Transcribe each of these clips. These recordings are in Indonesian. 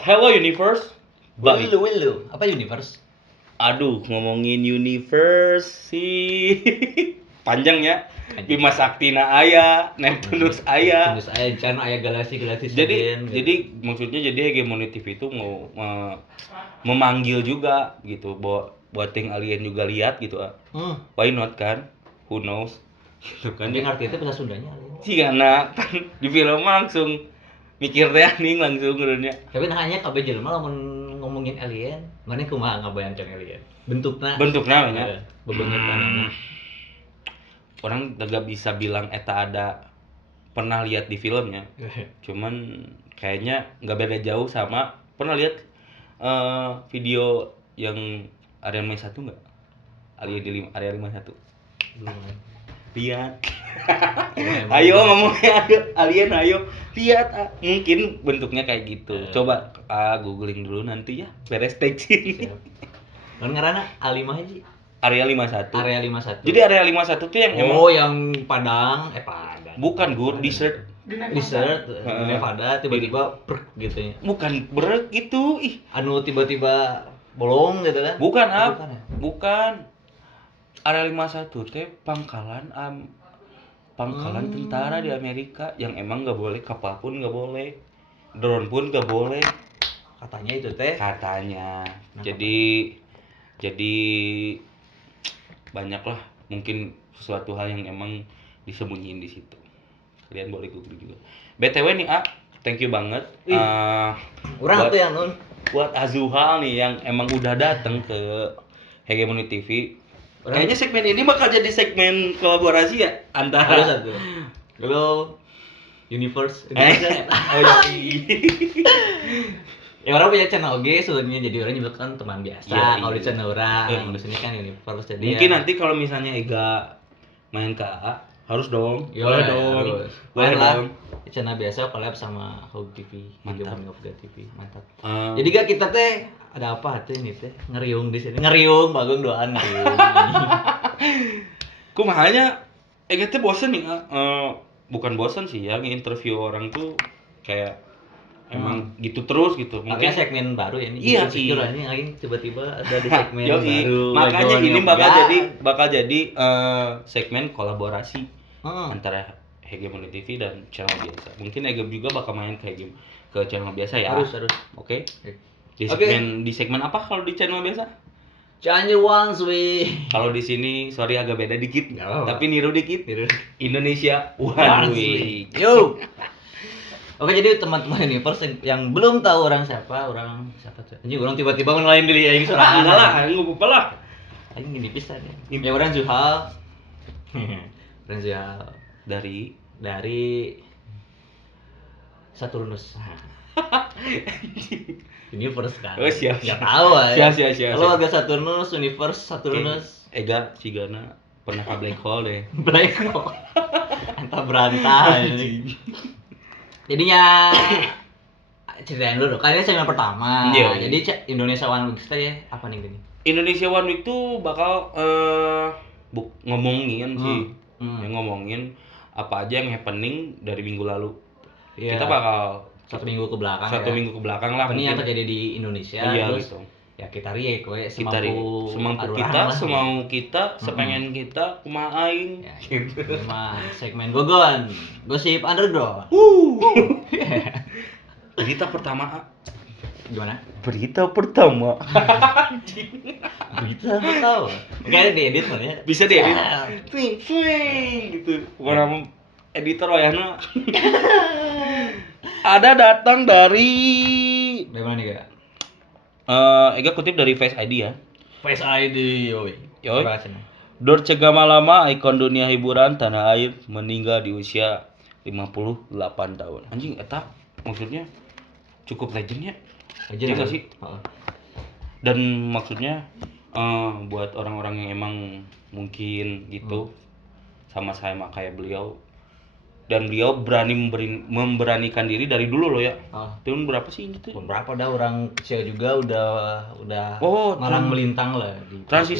Hello Universe. Balik. Willu. Apa universe? Aduh, ngomongin universe sih. Panjang ya. Bima Saktina aya, Neptunus aya. Neptunus aya, can aya galaksi Jadi sekian, jadi maksudnya jadi hegemoni TV itu mau memanggil juga gitu buat yang alien juga lihat gitu. Why not kan? Who knows? Gitu kan. Tapi ngerti itu bahasa Sundanya. Sih karena kan di film langsung mikir teh ning langsung urutnya. Tapi nahanya kabeh jelema lamun ngomongin alien, mana kumaha ngabayangkeun alien? Bentukna Bentuknya bebengetan. Orang gak bisa bilang eta ada pernah lihat di filmnya. Cuman kayaknya nggak beda jauh sama pernah lihat video yang area 51 nggak? Area 51. Lihat. Ayo ngomongnya alien, ayo lihat. Mungkin bentuknya kayak gitu. Coba googling dulu nanti ya. Beres teksting. Kan ngaranna A5 hiji. Area 51. Area 51. Jadi area 51 tuh yang emang yang Padang. bukan desert. Desert, Nevada tiba-tiba brek gitu ya. Bukan brek itu, Anu tiba-tiba bolong gitu kan? Bukan, ya? Bukan. Area 51 teh pangkalan tentara di Amerika yang emang nggak boleh, kapal pun nggak boleh, drone pun nggak boleh. Katanya itu teh. Katanya. Jadi banyak lah mungkin sesuatu hal yang emang disembunyiin di situ. Kalian boleh googling juga. BTW nih, thank you banget. Urang tuh yang nun. Buat Azuhal nih yang emang udah dateng ke Hegemoni TV. Kayaknya segmen ini bakal jadi segmen kolaborasi ya antara satu. Halo Universe. Ya orang punya channel OG sebenarnya, jadi orang juga kan teman biasa. Kalau di channel orang, di sini kan Universe jadi. Mungkin nanti kalau misalnya Ega main ke AA, harus dong. Boleh dong. Boleh lah. Di channel biasa collab sama Hog TV, Mantap. Hog TV, mantap. Jadi gak kita teh ada apa tuh ini teh ngeriung di sini. Ngeriung, bagong doan ngeriung. Kumahanya Ega teh bosen nih, bukan bosen sih ya, nge-interview orang tuh kayak emang gitu terus gitu. Mungkin segmen baru ya ini. Iya, ini lagi tiba-tiba ada di segmen baru. Makanya ini bakal jadi segmen kolaborasi antara Hegemoni TV dan channel biasa. Mungkin Ega juga bakal main ke channel biasa ya. Harus. Oke. Di segmen apa kalau di channel biasa? Change once we. Kalau di sini sorry agak beda dikit, tapi niru dikit. Indonesia One Week. Yo. Oke, jadi teman-teman Universe yang belum tahu orang siapa tuh? Anjing orang tiba-tiba ngenalin diri aing sorangan. Enggak lah, enggak apa-apa lah. Aing gini pisan ya. Ya orang Zuhal. Orang Zuhal dari Saturnus. Universe kan. Oh, siap. Enggak tahu ya. Siap. Kalau agak Saturnus. Ega cigana pernah ke black hole deh. Black hole. Entah berantah. Jadinya ceritain dulu, kalian segmen pertama. Iya. Jadi Indonesia One Week ya apa nih gini? Indonesia One Week tuh bakal ngomongin sih, ngomongin apa aja yang happening dari minggu lalu. Yeah. Kita bakal satu minggu ke belakang lah. Apa nih yang terjadi di Indonesia? Terus, gitu. Ya kita riek we semampu kita, semau kita, sepengen kita, kumaha aing. Ya, memang segmen gogon, gosip underground. Berita pertama. Gimana? Berita pertama. Berita tahu. Enggak diedit ya? Bisa diedit. Twing gitu. Warna editor wayahna. Ada datang dari mana nih, Kak? Ega kutip dari Face ID ya. Face ID, yoi. Dorce Gamalama, ikon dunia hiburan tanah air, meninggal di usia 58 tahun. Anjing, eta maksudnya cukup legendnya. Legend gak sih? Dan maksudnya buat orang-orang yang emang mungkin gitu sama kayak beliau. Dan beliau berani memberanikan diri dari dulu loh ya. Tahun berapa sih ini tuh? Berapa dah orang kecil juga udah malang melintang lah. Proses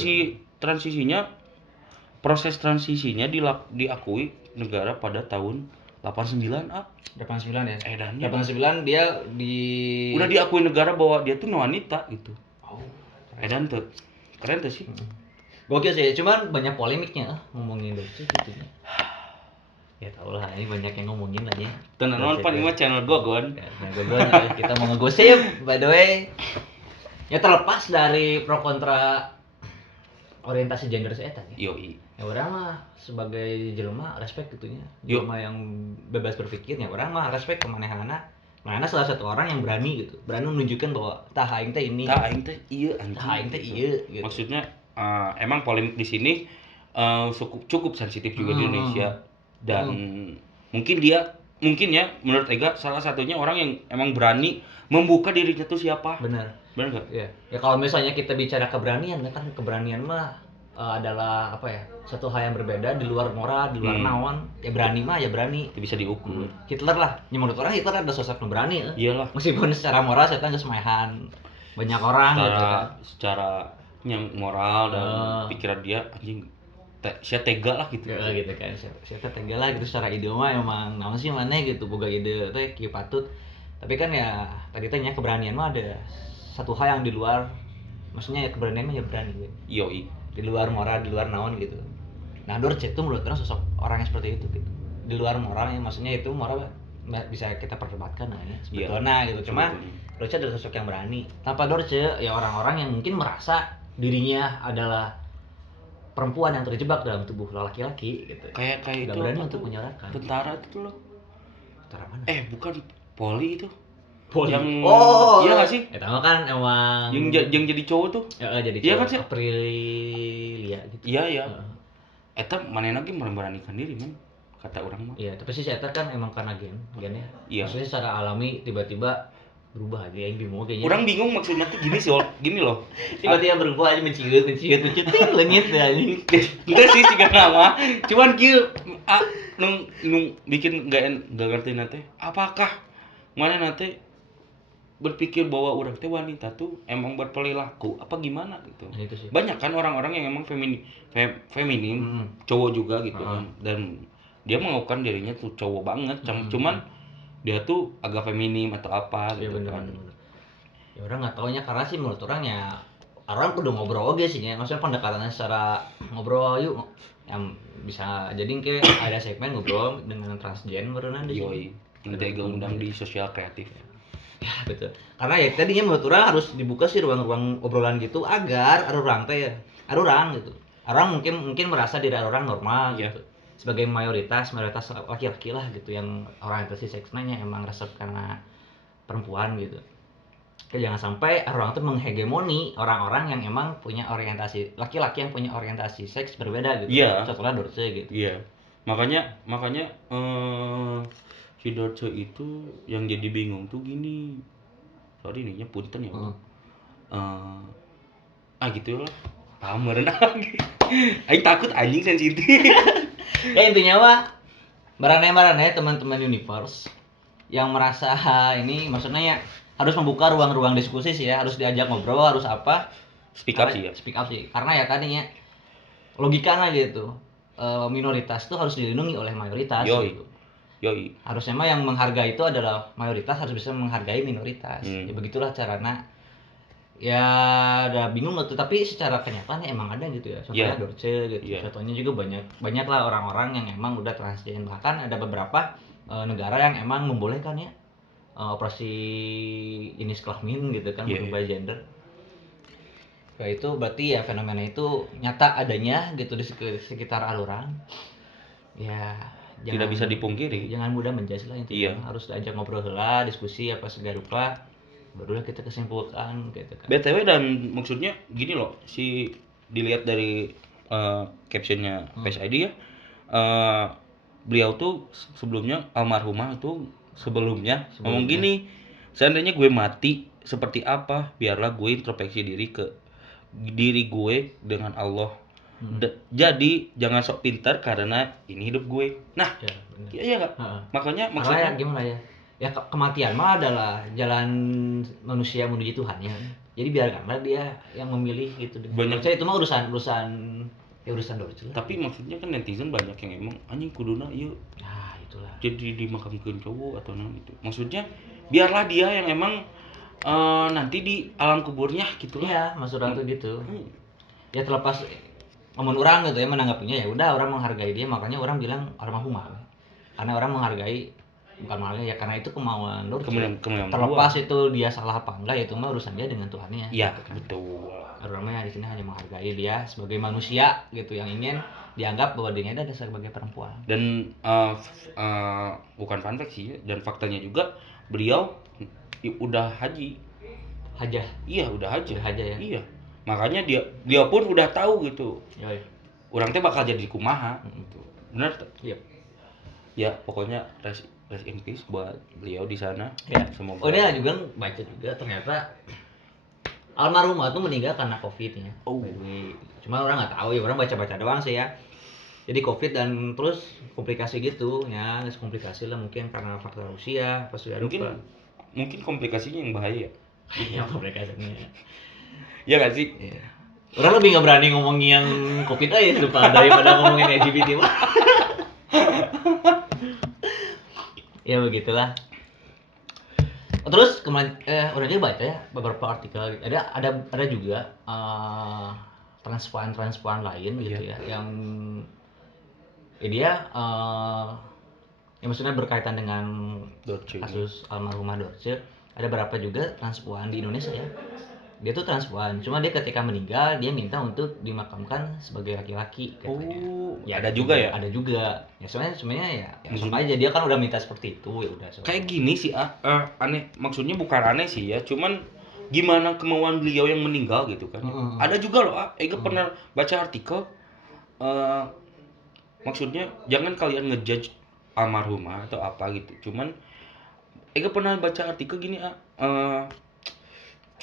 transisinya diakui negara pada tahun 89 ah. 89 ya. Edannya 89 dia di udah diakui negara bahwa dia tuh wanita gitu. Oh, Edan tuh. Keren tuh sih. gokil sih, cuman banyak polemiknya ngomongin Dorce gitu ya. Ya tau lah, ini banyak yang ngomongin lah ya. Tenan pan ini channel Gogon. Ya, kita mau ngegosip, by the way. Ya terlepas dari pro kontra orientasi gender saya ya. Yoi. Ya orang mah sebagai jelema respect gitunya. Yo. Jelema yang bebas berpikir ya orang mah respect ke manehana. Manehana salah satu orang yang berani gitu. Berani menunjukkan bahwa tah aing teh ini. Tah aing teh ieu anjing. Tah aing teh ieu gitu. Maksudnya emang polemik di sini cukup sensitif juga di Indonesia dan mungkin ya menurut Ega salah satunya orang yang emang berani membuka dirinya tuh siapa. Benar Benar nggak? ya. Ya kalau misalnya kita bicara keberanian kan keberanian mah adalah apa ya, satu hal yang berbeda di luar moral, di luar naon. Ya berani mah ya berani, itu bisa diukur. Hitler lah, ya menurut orang Hitler ada sosok yang berani ya. Iyalah, meskipun secara moral saya nggak semahan banyak orang gitu kan. Secara yang moral dan pikiran dia anjing saya tega lah gitu. Ya, gitu kan. Saya tega lah gitu secara ide mah emang naon sih maneh gitu boga ide teh kieu patut. Tapi kan ya tadi teh nya keberanian mah ada satu hal yang di luar, maksudnya ya keberanian mah ya berani gitu. Yoi. Di luar moral, di luar naon gitu. Nah, Dorce itu menurut orang sosok orang yang seperti itu gitu. Di luar moral ya, maksudnya itu moral bisa kita perdebatkan lah ya sebetulnya gitu. Cuman Dorce adalah sosok yang berani. Tanpa Dorce ya orang-orang yang mungkin merasa dirinya adalah perempuan yang terjebak dalam tubuh laki-laki gitu. Kayak Gak itu berani untuk menyuarakan. Tentara itu loh. Tentara mana? Bukan Poli itu. Poli. Yang iya nggak sih? Eta mah kan emang yang jadi cowok tuh. Ya, jadi iya cowok. Kan sih? Aprilia gitu. Iya. Eta manehna ge memberanikan diri men kata orang mah. Iya, tapi si Eta kan emang karena gennya. Iya. Maksudnya secara alami tiba-tiba berubah aja yang bingung kayaknya. Orang bingung maksudnya tuh gini loh. Tiba-tiba berubah aja menciut ting leungit anjing. Enggak sih siga nama. Cuman kieu nung bikin enggak ngerti nanti. Apakah mana nanti berpikir bahwa orang teh wanita tuh emang berperilaku apa gimana gitu. Nah, itu sih. Banyak kan orang-orang yang emang feminim, cowok juga gitu kan. Dan dia mengakukan dirinya tuh cowok banget, cuman dia tuh agak feminim atau apa gitu kan. Ya orang nggak taunya karena sih menurut orang ya orang kudu ngobrol aja sih ya. Maksudnya pendekatannya secara ngobrol yuk yang bisa jadi kayak ada segmen ngobrol dengan transgender nanti. Yoi. Nanti agak undang di sosial kreatif. Ya betul. Karena ya tadinya menurut orang harus dibuka sih ruang-ruang obrolan gitu agar ada orang teh ya, ada orang gitu. Orang mungkin merasa diri orang normal gitu. Sebagai mayoritas laki-laki lah gitu yang orientasi seksnya emang resep karena perempuan gitu. Jangan sampai orang itu menghegemoni orang-orang yang emang punya orientasi laki-laki yang punya orientasi seks berbeda gitu. Iya. Setelah Dorce gitu. Iya. Makanya si Dorce itu yang jadi bingung tuh gini. Sorry nih punten ya. Gitu lah. Pamer lagi. Aing takut anjing sensitif. Ya intinya mah marane teman-teman Universe yang merasa ini maksudnya ya harus membuka ruang-ruang diskusi sih ya, harus diajak ngobrol, harus apa? Speak up sih. Karena ya tadinya logikanya gitu. Minoritas tuh harus dilindungi oleh mayoritas gitu. Yoi. Harusnya mah yang menghargai itu adalah mayoritas harus bisa menghargai minoritas. Ya begitulah caranya. Ya udah bingung loh tuh, tapi secara kenyataannya emang ada gitu ya. Contohnya Dorce gitu. Contohnya juga banyak lah orang-orang yang emang udah transgen. Bahkan ada beberapa negara yang emang membolehkan ya operasi jenis kelamin gitu kan, berubah gender. Ya itu berarti ya fenomena itu nyata adanya gitu di sekitar aluran. Ya tidak bisa dipungkiri. Jangan mudah menjudge lah intinya. Harus diajak ngobrol heula, diskusi apa segala rupa. Barulah kita kesimpulkan gitu kan. BTW dan maksudnya gini loh, dilihat dari captionnya Face ID ya. Beliau tuh sebelumnya almarhumah tuh sebelumnya ngomong gini, seandainya gue mati seperti apa, biarlah gue introspeksi diri ke diri gue dengan Allah. Jadi jangan sok pintar karena ini hidup gue. Nah, iya enggak? Makanya maksudnya gimana ya? Ya kematian mah adalah jalan manusia menuju Tuhan ya. Jadi biarkanlah dia yang memilih gitu. Banyak itu mah urusan Dorce. Tapi maksudnya kan netizen banyak yang emang anjing kuduna ieu. Nah, itulah. Jadi dimakamkan cowok atau non itu. Maksudnya biarlah dia yang emang nanti di alam kuburnya gitu lah. Iya, maksud orang tuh gitu. Ya terlepas ngomong orang gitu ya menanggapinya, ya udah orang menghargai dia, makanya orang bilang almarhumah. Karena orang menghargai, bukan menghargai ya, karena itu kemauan Dorce. Terlepas itu dia salah apa enggak, itu mah urusan dia dengan Tuhannya. Iya, gitu kan. betul. Orang di sini hanya menghargai dia sebagai manusia gitu yang ingin dianggap bahwa dia ada sebagai perempuan. Dan bukan fun fact sih, dan faktanya juga beliau udah haji. Hajah. Iya, udah haji. Udah haja ya. Iya. Makanya dia pun udah tahu gitu. Yoi. Orang teh bakal jadi kumaha gitu. Benar? Iya. Ya, pokoknya rest in peace buat beliau di sana. Ya. Semoga. Oh, dia juga baca juga ternyata almarhumah tuh meninggal karena COVID ya. Oh. Cuma orang nggak tahu ya, orang baca-baca doang sih ya. Jadi COVID dan terus komplikasi gitu ya, komplikasi lah mungkin karena faktor usia, pas sudah mungkin komplikasinya yang bahaya. Iya, komplikasinya. Iya nggak sih? Iya. Orang lebih nggak berani ngomongin COVID aja daripada ngomongin LGBT mah. Ya begitulah. Terus kemarin udah dia baca ya beberapa artikel. Ada juga transpuan lain gitu ya yang dia yang maksudnya berkaitan dengan kasus almarhumah Dorce. Ada berapa juga transpuan di Indonesia ya. Dia tuh transpuan, cuma dia ketika meninggal dia minta untuk dimakamkan sebagai laki-laki katanya. Ya ada juga ya. Ada juga. Ya sebenarnya ya sama aja, dia kan udah minta seperti itu ya udah. Kayak gini sih aneh, maksudnya bukan aneh sih ya, cuman gimana kemauan beliau yang meninggal gitu kan. Ada juga loh, Ega pernah baca artikel maksudnya jangan kalian ngejudge almarhumah atau apa gitu. Cuman Ega pernah baca artikel gini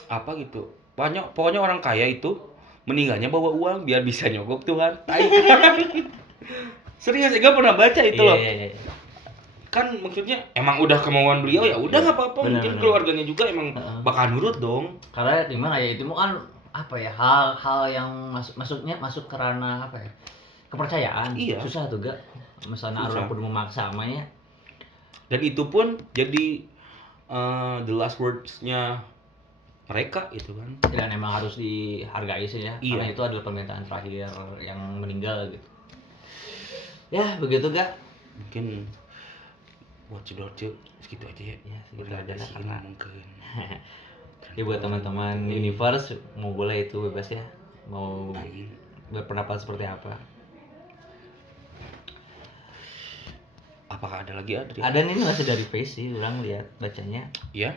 apa gitu. Pokoknya orang kaya itu meninggalnya bawa uang biar bisa nyogok Tuhan. Serius, Ega pernah baca itu loh. Kan maksudnya emang udah kemauan beliau ya udah nggak apa-apa, mungkin keluarganya juga emang bakal nurut dong. Karena gimana ya, itu kan apa ya, hal-hal yang masuk ke ranah apa ya, kepercayaan. Iya. Susah tuh gak misalnya orang pun memaksa amanya. Dan itu pun jadi the last words-nya mereka itu kan. Dan emang harus dihargai sih ya. Iya. Karena itu adalah permintaan terakhir yang meninggal gitu. Ya begitu gak. Mungkin buat Dorce segitu aja ya. Ya segitu aja lah karena mungkin. Ya buat teman-teman Universe mau boleh itu bebas ya. Mau berpendapat seperti apa. Apakah ada lagi Adri? Ada nih masih dari Face sih, orang lihat bacanya. Iya.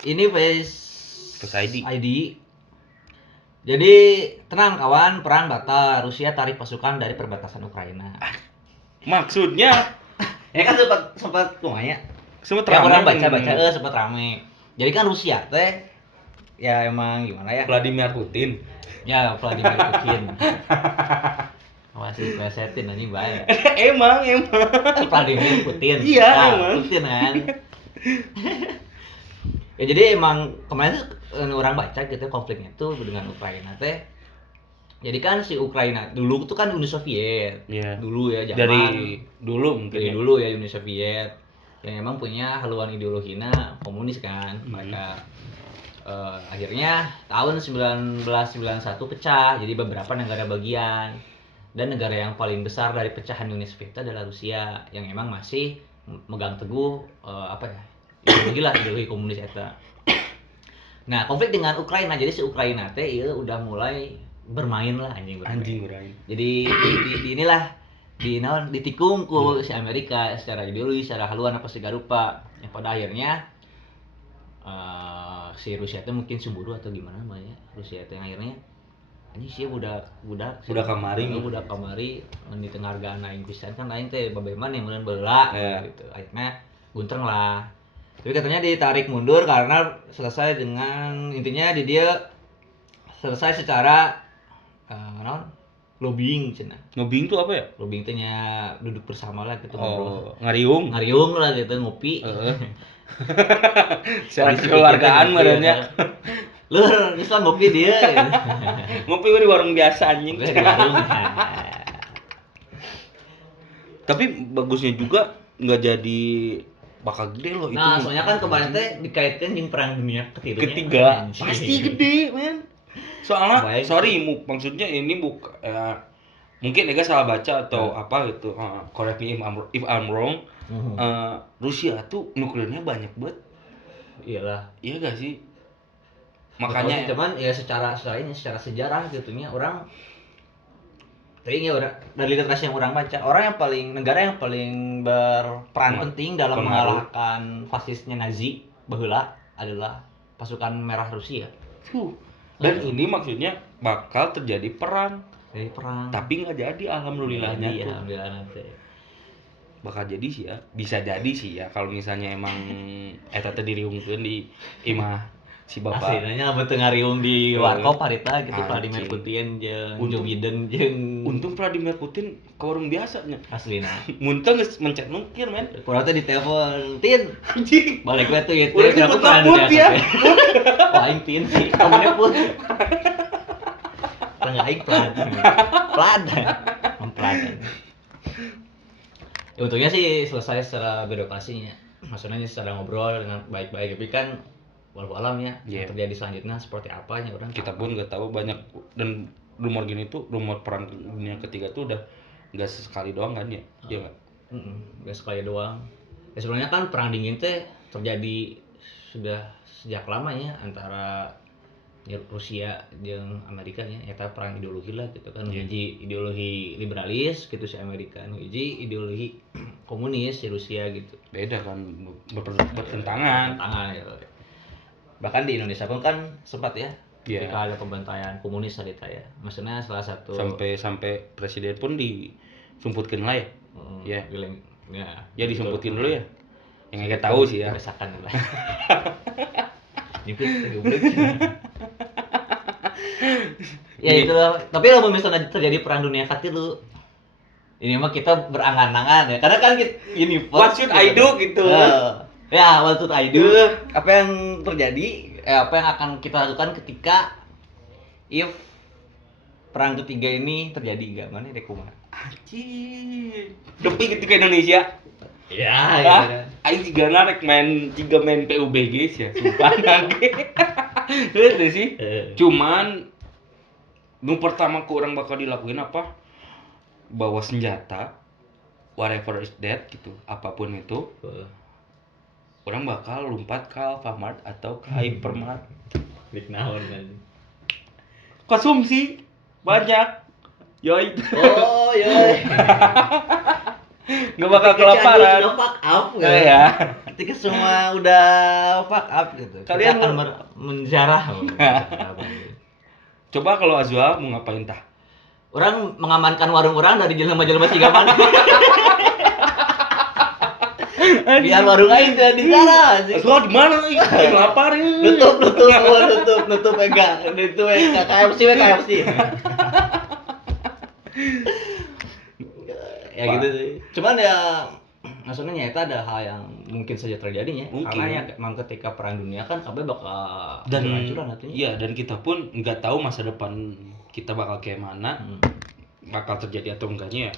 Ini Face ID. Jadi tenang kawan, perang batal, Rusia tarik pasukan dari perbatasan Ukraina. Maksudnya? Ya kan sempat lumayan. Sempat ramai. Orang baca sempat ramai. Jadi kan Rusia teh ya emang gimana ya? Vladimir Putin. Ya Vladimir Putin. Masih plesetin anjing bae. Emang. Vladimir Putin. Iya, emang. Putin kan. Ya jadi emang kemarin orang baca gitu konfliknya tuh dengan Ukraina teh. Jadi kan si Ukraina dulu tuh kan Uni Soviet. Yeah. Dulu ya zaman. Dari dulu mungkin. Dari dulu ya Uni Soviet. Yang emang punya haluan ideologinya komunis kan. Mereka akhirnya tahun 1991 pecah. Jadi beberapa negara bagian. Dan negara yang paling besar dari pecahan Uni Soviet adalah Rusia yang emang masih megang teguh ideologi komunis eta. Nah, konflik dengan Ukraina, jadi si Ukraina teh udah mulai bermain lah anjing bermain. Jadi di inilah ditikung ku si Amerika secara ideologi, secara haluan apa segala rupa. Yang pada akhirnya si Rusia teh mungkin cemburu atau gimana namanya. Rusia teh akhirnya ini sih budak kamari di tengah hargaan aing pisan kan aing teh babeman yang meureun beula gitu. Akhirnya guntreng lah. Tapi katanya ditarik mundur karena selesai dengan intinya dia selesai secara lobbying cenah. Lobbying tuh apa ya? Lobbying teh nya duduk bersama lah gitu ngobrol. Ngariung lah gitu ngopi. Secara kekeluargaan merenya. Lu bisa ngopi dia. Gitu. Ngopi di warung biasa anjing. Tapi bagusnya juga nggak jadi bakal gede loh itu. Nah, soalnya kan kemarin teh dikaitkan dengan perang dunia ketiga. Pasti gede, men. Soalnya Baik. maksudnya ini mungkin Ega salah baca atau apa gitu. Correct me if I'm wrong. Rusia tuh nuklirnya banyak banget. Iyalah. Iya gak sih? Makanya cuman ya secara sejarah gitunya orang tapi ya dari literasi yang orang baca, negara yang paling berperan penting dalam mengalahkan fasisnya Nazi baheula adalah pasukan merah Rusia. Dan ini maksudnya bakal terjadi perang. Tapi nggak jadi, alhamdulillahnya tuh. Alhamdulillah. Bakal jadi sih ya, bisa jadi sih ya kalau misalnya emang eta teh diriungkeun di imah si bapak. Aslinya betul ngariung di warkop harita gitu Vladimir Putin jeung Joe Biden jeung untung Vladimir Putin ke orang biasanya aslina. Muntah geus mencet nuklir men. Kurang teh ditelepon, "Tin." Anjing. Balik we tuh ya. Urang takut ya. Wah, aing Tin sih, kamu pun. Tengah aing plan. Ya, untungnya sih selesai secara birokrasinya. Maksudnya secara ngobrol dengan baik-baik, tapi kan walau alam ya, yang terjadi selanjutnya seperti apa ya orang kita pun nggak tahu banyak. Dan rumor gini tuh, rumor perang dunia ketiga tuh udah nggak sekali doang kan ya? Iya nggak? Nggak sekali doang. Ya sebenarnya kan perang dingin teh terjadi sudah sejak lama ya antara Rusia dan Amerika ya. Eta perang ideologi lah gitu kan. Hiji ideologi liberalis gitu si Amerika, hiji ideologi komunis si Rusia gitu. Beda kan, bertentangan. Ya. Bahkan di Indonesia pun kan sempat ya ketika ada pembantaian komunis harita ya. Maksudnya salah satu sampai presiden pun disumputkeun lah ya. Ya disumputkeun dulu ya. Yang enggak tahu sih ya. Biasakan lah. Nyipit goblok. Ya itu lah. Tapi kalau misalnya terjadi perang dunia ketiga ini mah kita berangan-angan ya. Karena kan ini what should I do gitu. Ya, what should I do? Apa yang terjadi? Apa yang akan kita lakukan ketika if perang ketiga ini terjadi enggak? Mana deh kumaha? Anjir. Depi gitu ke Indonesia. Ya. Aing juga narek main PUBG sih ya. Sumpah nage. Itu sih. Cuman nu pertama ku orang bakal dilakuin apa? Bawa senjata, whatever is that gitu, apapun itu. Orang bakal lompat ke Alfamart atau ke Hypermart. Big naon kan. Konsumsi banyak. Yoi. Oh, yoi. Nggak bakal kelaparan. Udah fuck up gitu. Ya. Ketika semua udah fuck up gitu. Kalian akan menjarah. Coba kalau Azwa mau ngapain tah? Orang mengamankan warung orang dari jelema-jelema sigaman. Biar warung aing teh dijarah. Azwa di mana? Aing lapar. Nutup enggak. Itu KFC. Ya gitu sih. Cuman ya maksudnya nyata ada hal yang mungkin saja terjadinya. Karena ya emang ketika perang dunia kan kabeh bakal hancuran artinya. Iya, dan kita pun nggak tahu masa depan kita bakal kayak mana. Bakal terjadi atau enggaknya ya.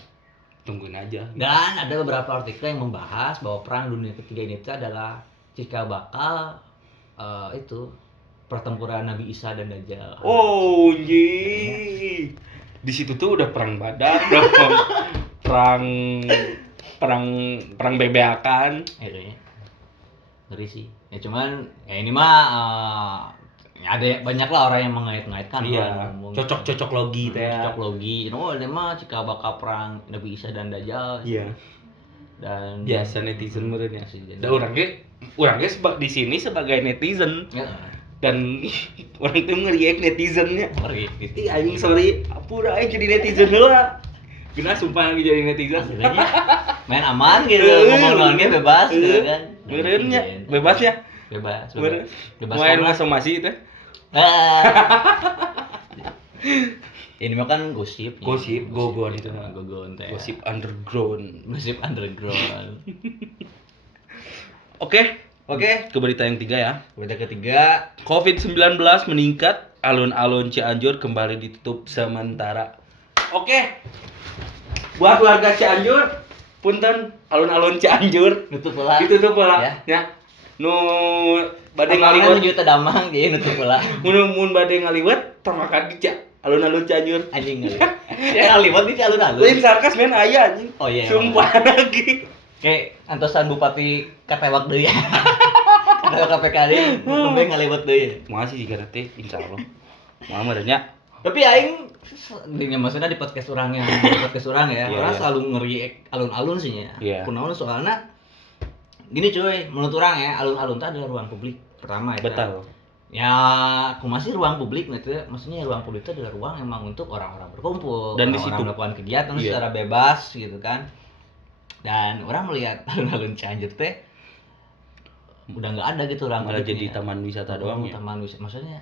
Tungguin aja. Dan ada beberapa artikel yang membahas bahwa perang dunia ketiga ini itu adalah jika bakal itu pertempuran Nabi Isa dan Dajjal. Oh, iya. Di situ tuh udah perang badak, perang bebeakan. Itu ya. Ngeri sih. Ya cuman ya ini mah ada banyak lah orang yang mengait-ngaitkan. Iya. Cocok logi teh. Cocok logi. Oh, ini mah jika bakal perang Nabi Isa dan Dajjal. Iya. Dan biasa netizen meureun ya. Da urang ge di sini sebagai netizen. Ya. Dan orang itu ngeriak netizennya. Ngeri. Aing sorry, apura aing jadi netizen heula. Gila sumpah lagi jadi netizen. Main aman gitu, ngomong-ngomongnya bebas gitu kan. Beureunya bebas ya? Bebas. Main somasi itu. Ini mah kan gosip, gogon itu mah. Gosip underground. Oke, ke berita yang 3 ya. Berita ketiga, COVID-19 meningkat, alun-alun Cianjur kembali ditutup sementara. Oke. Buat warga Cianjur, punten alun-alun Cianjur nutup heula. ditutup heula Ya. nya. Nu bade ngaliwat ngaliwat menuju teh Damang jadi nutup heula. mun bade ngaliwat tamakan di alun-alun Cianjur. Anjing ngaliwat. Ya ngaliwat di alun-alun. Lain sarkas men aya anjing. Oh iya. Sumpah lagi. Kayak antosan bupati katewak deui. Katewak KPK deui, nembe ngaliwat deui. Masih sih karena teh insyaallah. Moal merenya. Tapi aing maksudnya di podcast orang ya, Iya, orang iya. selalu ngeri alun-alun sih ya. Iya. Kunaon soalnya gini cuy, menurut orang ya, alun-alun itu adalah ruang publik pertama ya. Betul. Ya, aku masih ruang publik gitu. Maksudnya ruang publik itu adalah ruang emang untuk orang-orang berkumpul, Dan di orang situ melakukan kegiatan iya. secara bebas gitu kan. Dan orang melihat alun-alun Cianjur teh udah nggak ada gitu ruang Malah publiknya. jadi taman wisata doang ya. Taman wisata maksudnya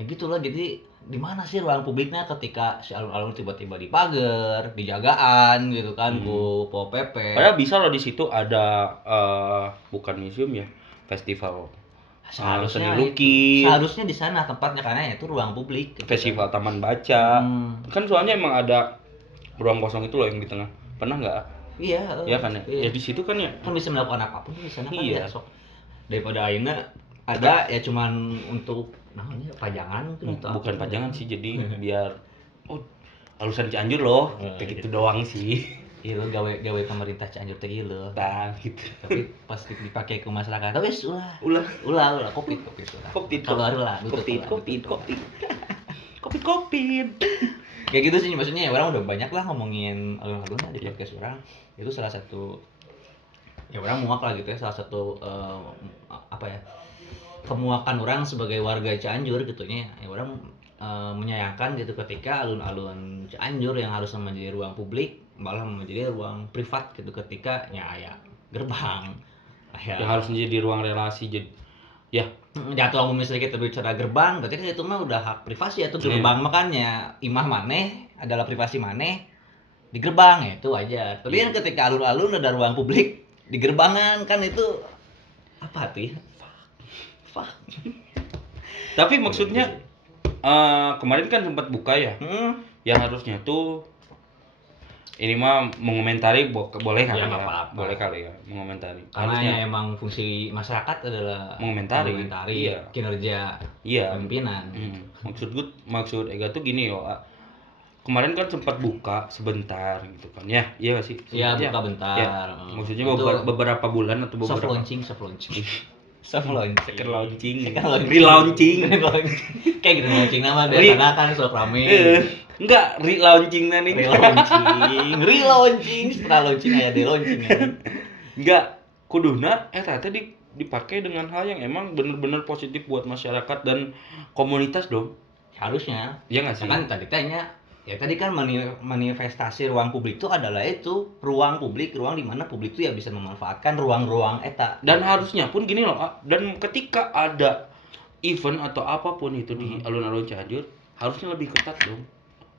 ya gitulah. Jadi di mana sih ruang publiknya ketika si alun-alun tiba-tiba dipager, dijagaan gitu kan ku Pol PP. Padahal bisa loh di situ ada bukan museum ya, festival Seharusnya seni lukis, seharusnya di sana tempatnya karena itu ruang publik. Gitu festival taman baca. Kan soalnya emang ada ruang kosong itu loh yang di tengah. Pernah nggak? Iya. Ya kan ya. Iya. Ya di situ kan ya. Kan bisa melakukan apapun di sana kan Iya. ya sok. Daripada ayeuna ada ya cuman untuk namanya pajangan mungkin atau Bukan apa. pajangan sih, jadi biar alusan Cianjur loh. Kayak gitu doang sih. Iya lo gawe pemerintah Cianjur teh lo. Nah, gitu. Tapi pas dipakai ke masyarakat, wes ulah kopit keluar lah, Kopit. Kayak gitu sih maksudnya ya, orang udah banyak lah ngomongin alun-alun lah di Iya. podcast orang. Itu salah satu ya orang muak lah gitu ya, salah satu apa ya, pemuakan orang sebagai warga Cianjur gitunya ya orang menyayangkan gitu ketika alun-alun Cianjur yang harusnya menjadi ruang publik malah menjadi ruang privat gitu ketika ya gerbang Yang harus menjadi ruang relasi jadi ya jatuh misalnya kita bicara gerbang berarti kan itu mah udah hak privasi atau gerbang makanya imah maneh adalah privasi maneh di gerbang ya itu aja. Tapi kan ketika alun-alun ada ruang publik di gerbangan kan itu apa tuh? Fuck. Tapi maksudnya kemarin kan sempat buka ya. Yang harusnya tuh ini mah mengomentari boleh kan Ya, ya? nggak apa-apa. Boleh kali ya mengomentari. Karena Harusnya ya emang fungsi masyarakat adalah mengomentari. Iya. kinerja Iya. pimpinan. Maksud Ega tuh gini yo. Kemarin kan sempat buka sebentar gitu kan ya. Iya nggak sih? Iya, Sebenarnya. buka bentar. Ya. Maksudnya Itu beberapa bulan atau soft beberapa launching. second launching. Relaunching. Kayak gitu launching nama biasanya kan sok rame. Enggak, relaunching nih. Relaunching, setelah launching aya de-launching. Enggak, kuduna ternyata dipakai dengan hal yang emang bener-bener positif buat masyarakat dan komunitas dong. Harusnya. Iya nggak sih? Kan tadi tanya, ya tadi kan manifestasi ruang publik itu adalah itu ruang publik, ruang di mana publik itu ya bisa memanfaatkan ruang-ruang eta. Dan harusnya pun gini loh, dan ketika ada event atau apapun itu di alun-alun Cianjur, harusnya lebih ketat dong.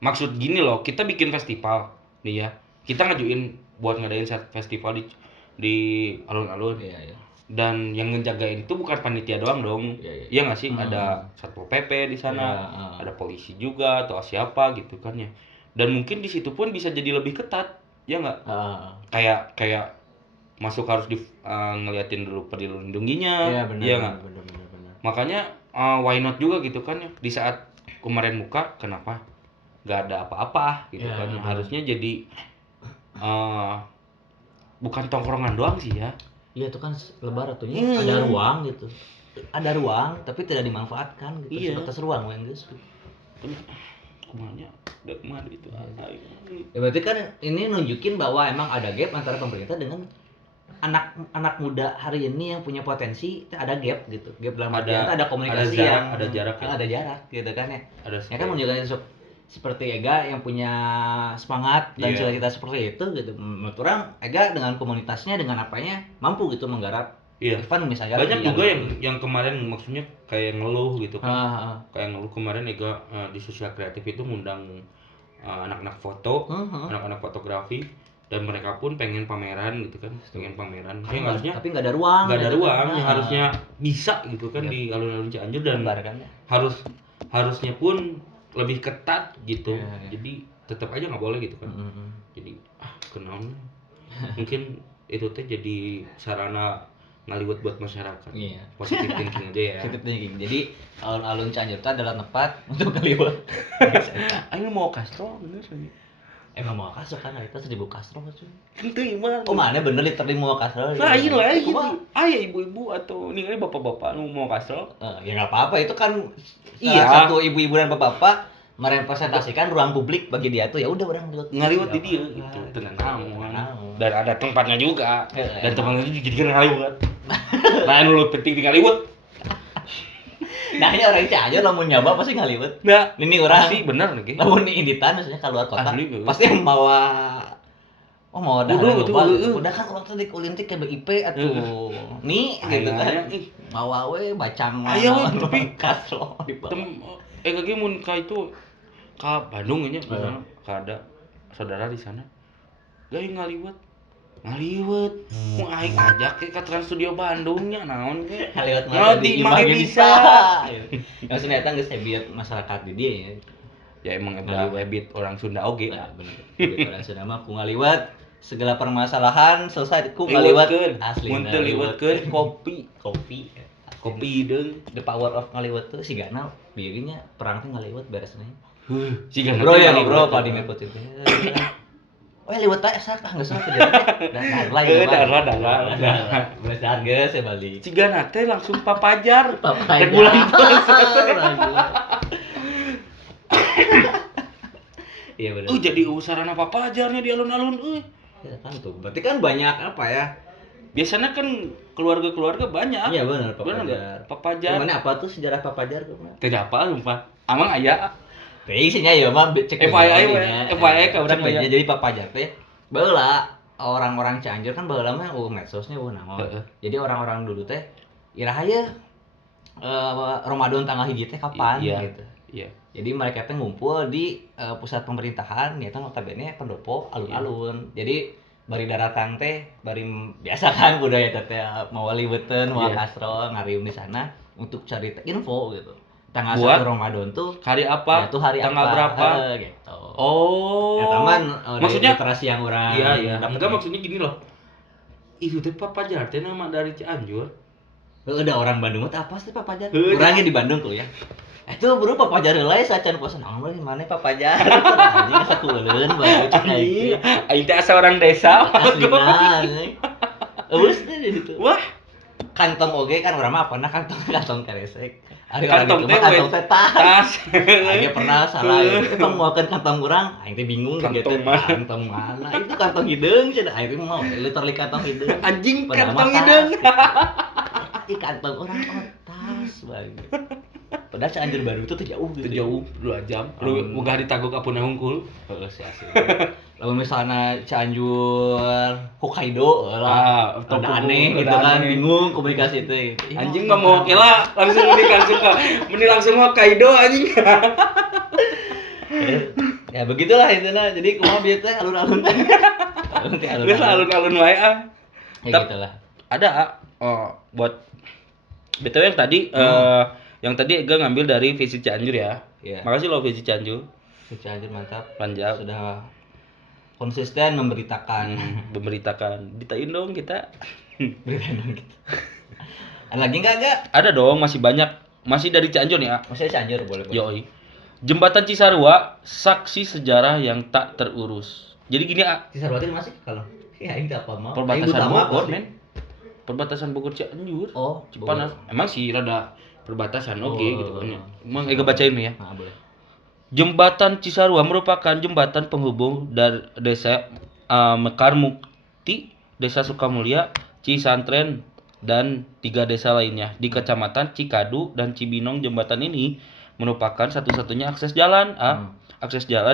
Maksud gini loh, kita bikin festival nih ya, kita ngajuin buat ngadain festival di alun-alun. Iya. Dan yang ngejagain itu bukan panitia doang dong. Iya nggak sih? Ada Satpol PP di sana, ada polisi juga atau siapa gitu kan ya. Dan mungkin di situ pun bisa jadi lebih ketat, ya nggak? Kayak masuk harus ngeliatin dulu peduli lindunginya. Iya benar. Iya nggak? Benar. Makanya why not juga gitu kan ya. Di saat kemarin buka, kenapa nggak ada apa-apa gitu kan? Harusnya jadi bukan tongkrongan doang sih ya. Iya itu kan lebar atunya ada ruang gitu. Ada ruang tapi tidak dimanfaatkan gitu. Iya. Sebatas ruang yang guys. Kumanya udah kemana itu Ya berarti kan ini nunjukin bahwa emang ada gap antara pemerintah dengan anak muda hari ini yang punya potensi, ada gap gitu. Gap dalam artian ada komunikasi ada jarak ya. Ada jarak gitu kan ya. Ya kan menunjukkan seperti Ega yang punya semangat dan cita-cita seperti itu gitu. Menurut orang Ega dengan komunitasnya dengan apanya mampu gitu menggarap event misalnya. Banyak juga yang kemarin maksudnya kayak ngeluh gitu kan. Kayak ngeluh kemarin Ega di sosial kreatif itu ngundang anak-anak foto, anak-anak fotografi, dan mereka pun pengen pameran gitu kan. Pengen pameran. Yang harusnya tapi nggak ada ruang. Nggak ada ruang yang harusnya bisa gitu kan di alun-alun Cianjur dan harusnya pun lebih ketat gitu. Jadi tetap aja nggak boleh gitu kan. Jadi kenal Mungkin itu teh jadi sarana ngaliwat buat masyarakat. Iya. Positive thinking aja ya. Positive thinking. Jadi alun-alun Cianjur itu adalah tempat untuk ngaliwat. Aing mau Castro bener sih. Emang mau Castro kan itu 1000 Castro cuy. Henteu iman. Oh mana bener literally mau Castro. Lain lah gitu. Aya ibu-ibu atau ningali bapak-bapak nu mau Castro. Ya enggak apa-apa itu kan Iya. salah satu ibu-ibu dan bapak-bapak merepresentasikan ruang publik bagi dia tuh ya udah orang ngaliwat di dia gitu dengan naon dan ada tempatnya juga dan tempatnya juga jadi ngaliwat nah nu penting di ngaliwat nah ini orang Cianjur lamun nyoba pasti ngaliwat nah ini orang sih bener lagi lamun di Inditan maksudnya keluar kota ahli, pasti bawa udah kan orang tadi kulintik ke BIP atuh nih gitu kan bawa we bacang aya we tapi kaslo di bawah lagi mun ka itu ka Bandung nya kada saudara di sana geuing ngaliwat mau aing ajak ke Trans Studio Bandungnya naon ge ngaliwat di imah bisa yang ternyata geus hebiat masyarakat di dia ya emang hebit orang Sunda oge lah bener orang Sunda mah ku ngaliwat segala permasalahan selesai ku ngaliwat asli mun teu liwatkeun kopi deung the power of ngaliwat tuh sigana dirinya perang teh ngaliwat beresna sigana bro ya bro paling ngikutin liwat teh sak geus salah kejadian darah besar geus ya balik sigana teh langsung papajar rek bulan iya bener jadi sarana papajarnya di alun-alun ya kan tuh berarti kan banyak apa ya biasanya kan keluarga-keluarga banyak iya benar papajar mana apa tuh sejarah papajar tidak apa lupa amang aya isinya ya mah cek FYI ka urang aya jadi papajar teh baheula orang-orang Cianjur kan baheula mah medsosnya naon jadi orang-orang dulu teh iraha Ramadan tanggal hiji teh kapan gitu iya jadi mereka teh ngumpul di pusat pemerintahan ya teh notabene pendopo alun-alun jadi bari daratan teh bari biasa kan budaya teh mau liweuteun mau Castro ngariung di sana untuk cari info gitu tanggal 1 Ramadan tuh hari apa? Ya tuh hari tanggal apa? Berapa? Gitu. Oh. Ya taman maksudnya literasi yang orang iya. Enggak maksudnya gini loh. Itu teh Papajar teh nama dari Cianjur. Udah orang Bandung teh apa sih Papajar? Orangnya di Bandung tuh ya. Itu bro Papajar heula sacan posan di mana Papajar? Anjing sakuleun bae anjing. Aing teh asal orang desa. Aslina. Eueus teh gitu. Wah, kantong oge kan urang mah apana kantong keresek. Kantong teh tas. Aing pernah salah. Bang moakeun kantong urang, aing teh bingung gitu. Kantong mana? Itu kantong hideung cenah aing mau literally kantong hideung. Anjing kantong hideung. Ih kantong urang tas bae. Padahal Cianjur baru itu jauh gitu. Jauh 2 jam. Lu munggah di Tagok Apuna Hungkul. Heeh sih asli. Lalu misalnya Cianjur Hokkaido lah, ada aneh gitu kan, bingung komunikasi itu. Anjing mah mau kela langsung langsung Hokkaido anjing. Ya begitulah intinya. Jadi kumaha bieu teh alun-alun. Alun-alun wae ah. Ya gitulah. Ada buat BTW yang tadi Ega ngambil dari Visit Cianjur ya. Makasih loh Visit Cianjur. Visit Cianjur mantap. Panjang. Sudah konsisten memberitakan. Ditain dong kita. Beritain dong kita. Ada lagi enggak? Ada dong, masih banyak. Masih dari Cianjur nih ya. Masih Cianjur boleh. Yoi. Jembatan Cisarua, saksi sejarah yang tak terurus. Jadi gini Cisarua itu masih kalau ya ini apa mau? Perbatasan Bogor, men. Perbatasan Bogor Cianjur. Oh, Cipanas. Emang sih rada perbatasan gitu kan. Emang Ega bacain nih ya. Nah, boleh. Jembatan Cisarua merupakan jembatan penghubung dari desa Mekar Mukti, Desa Sukamulya, Cisantren, dan 3 desa lainnya di Kecamatan Cikadu dan Cibinong. Jembatan ini merupakan satu-satunya akses jalan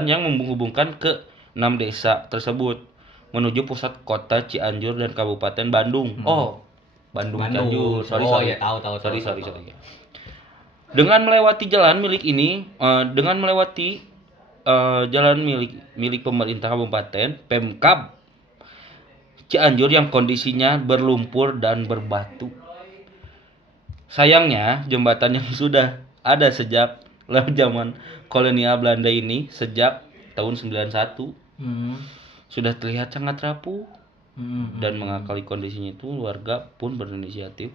yang menghubungkan ke 6 desa tersebut menuju pusat kota Cianjur dan Kabupaten Bandung. Bandung. Cianjur. Sorry. Tahu. Sorry. Dengan melewati jalan milik pemerintah kabupaten Pemkab Cianjur yang kondisinya berlumpur dan berbatu. Sayangnya jembatan yang sudah ada sejak zaman kolonial Belanda ini sejak tahun 91 sudah terlihat sangat rapuh dan mengakali kondisinya itu warga pun berinisiatif.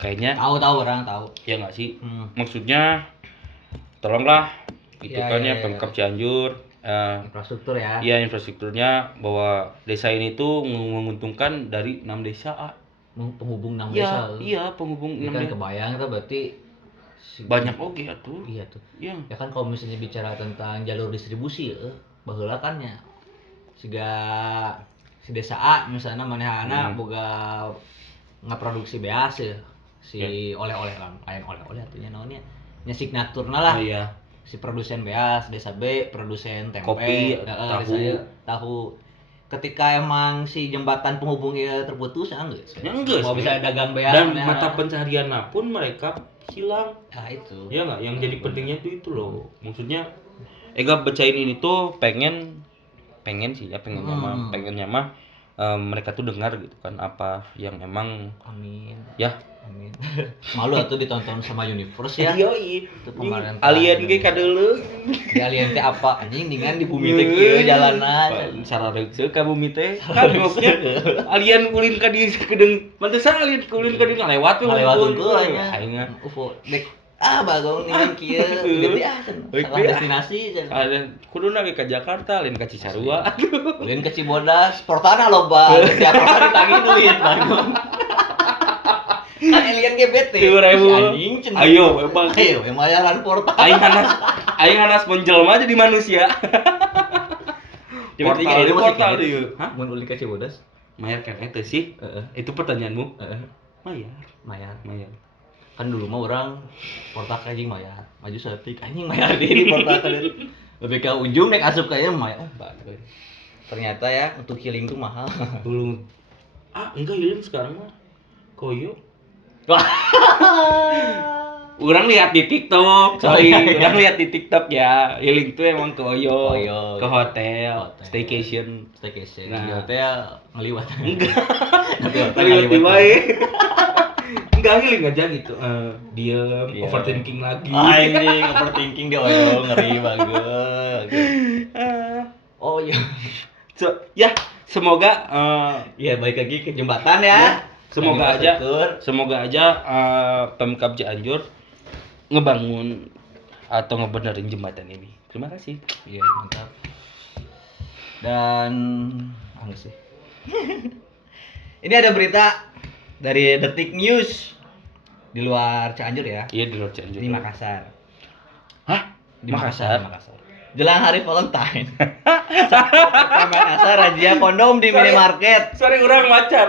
Kayaknya tahu orang tahu. Ya nggak sih? Maksudnya tolonglah gitu kan ya Pemkab Cianjur infrastruktur ya. Iya, infrastrukturnya bahwa desa ini tuh menguntungkan dari 6 desa. Penghubung 6 desa. Iya, penghubung 6 desa. Kebayang itu berarti banyak oke atuh. Iya tuh. Iya. Ya kan kalau misalnya bicara tentang jalur distribusi baheula kan ya siga si desa A misalnya manehana boga ngaproduksi beas ya. Si oleh-oleh lah, lain oleh-oleh artinya naonnya. Nya signaturna lah. Iya. Si produsen beas, desa B produsen tempe, kopi, tahu. Ketika emang si jembatan penghubungnya terputus ya enggak. Mau bisa dagang beas dan mata pencahariannya pun mereka hilang. Nah itu. Ya enggak, yang jadi pentingnya itu loh. Maksudnya Ega bacain ini tuh pengen pengennya mah mereka tuh dengar gitu kan apa yang emang amin. Ya. Amin. Malu atuh ditonton sama Universe ya. Yoi. Itu kemarin alien ge kadeuleu. Alien teh apa anjing dengan di bumi teh kieu jalanna. Sarareuk ka bumi teh. Kan maksudnya alien ulin ka di kedeung. Pantesan alien ulin ka di ngalewat unggul aing UFO dek bagong ningali kieu gede salah destinasi ada kuduna ge ka Jakarta lain ka Cisarua. Lain ka Cibodas, portana loba. Setiap portana ditagih duit bagong. Kan alien GBT. 2000. Ayo bayaran portal. Aing hanas menjelma jadi manusia. Portal ieu. Hah? Mun ulin ka Cibodas? Mayar kan itu sih? Itu pertanyaanmu? Mayar. Kan dulu mah orang portal anjing mayar. Maju setik anjing mayar di portal tadi. Lebih ke ujung naik asup kayaknya mayar. Ternyata ya untuk healing tuh mahal. Dulu. Enggak healing sekarang mah. Koyo. Orang lihat di TikTok, orang lihat di TikTok ya. Healing tuh emang ke Oyo, ke hotel, staycation. Nah, di hotel ngeliwat. Enggak. Ngeliwat baik. Enggak healing aja gitu. Diam, overthinking lagi. Anjing, overthinking dia Oyo ngeri bagus. Oh iya. Ya, semoga ya balik lagi ke jembatan ya. Semoga aja Pemkab Cianjur ngebangun atau ngebenerin jembatan ini. Terima kasih. Iya, mantap. Dan sih. Ini ada berita dari Detik News di luar Cianjur ya. Iya, di luar Cianjur. Di Makassar. Hah? Di Makassar. Jelang hari Valentine. Makassar razia kondom di minimarket. Sorry urang maca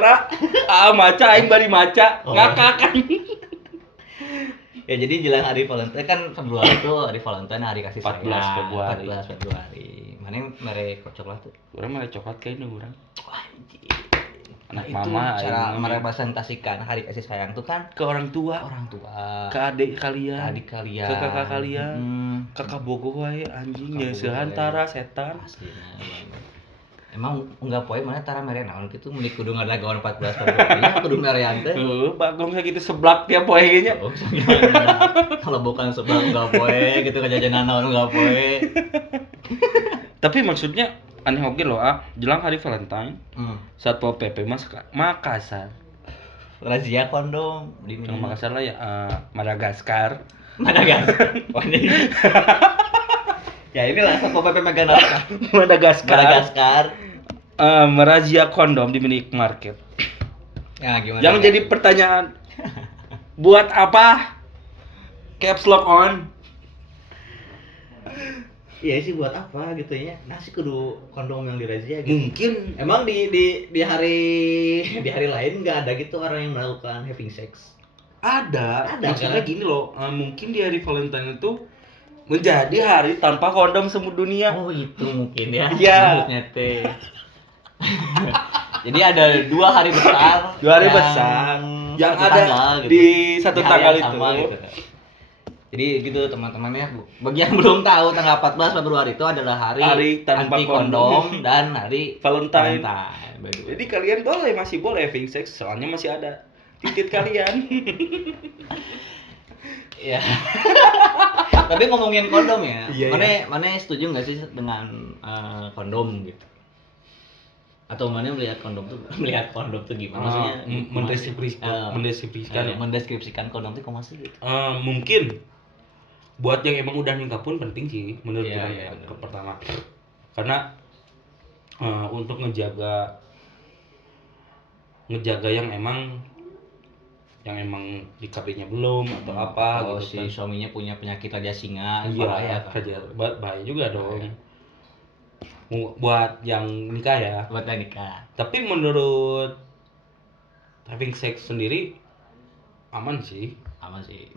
maca aing bari maca. Ngakak kan. Ya jadi jelang hari Valentine kan Februari itu hari Valentine hari kasih sayang. 14 Februari. Mana mere coklat tuh? Urang mere coklat kayaknya urang. Anjir. Anak itu mama cara merepresentasikan hari kasih sayang tuh kan ke orang tua, ke adik kalian, ke kakak kalian, kakak bogoh wae anjing nya sehantara setan. Aslinya. Emang enggak poe mana tara mere naon kitu mun kudu ngadagawan 14 Februari kudu merean teh. Bagong kayak gitu seblak tiap poe ge nya. Kalau bukan seblak enggak poe gitu kajajanan naon enggak poe. Tapi maksudnya aneh oke loh jelang hari Valentine Satpol PP Makassar razia kondom di Makassar lah ya Madagaskar. Ya inilah Satpol PP Madagaskar merazia kondom di minimarket. Ya gimana? Yang jadi pertanyaan buat apa caps lock on? Iya sih buat apa gitu ya? Nasi kudu kondom yang dirazia gitu. Mungkin emang di hari lain nggak ada gitu orang yang melakukan having sex. Ada maksudnya gini loh, mungkin di hari Valentine itu menjadi hari tanpa kondom seluruh dunia. Oh itu mungkin ya. Iya. Maksudnya teh. Jadi ada dua hari besar yang ada gitu. Di satu tanggal itu. Gitu. Jadi gitu teman-temannya, bagi yang belum tahu tanggal 14 Februari itu adalah hari tanpa anti kondom dan hari Valentine. Jadi kalian masih boleh having sex soalnya masih ada titik kalian. Ya. Tapi ngomongin kondom ya. Iya, mana setuju nggak sih dengan kondom gitu? Atau mana melihat kondom tuh gimana? Maksudnya mendeskripsikan kondom tuh kumaha sih gitu. Mungkin buat yang emang udah nikah pun penting sih menurut orang ya. Pertama karena untuk ngejaga yang emang di KB-nya belum atau apa atau gitu si suaminya punya penyakit raja singa, bahaya kan. Bahaya juga dong. Buat yang nikah ya. Tapi menurut having sex sendiri aman sih.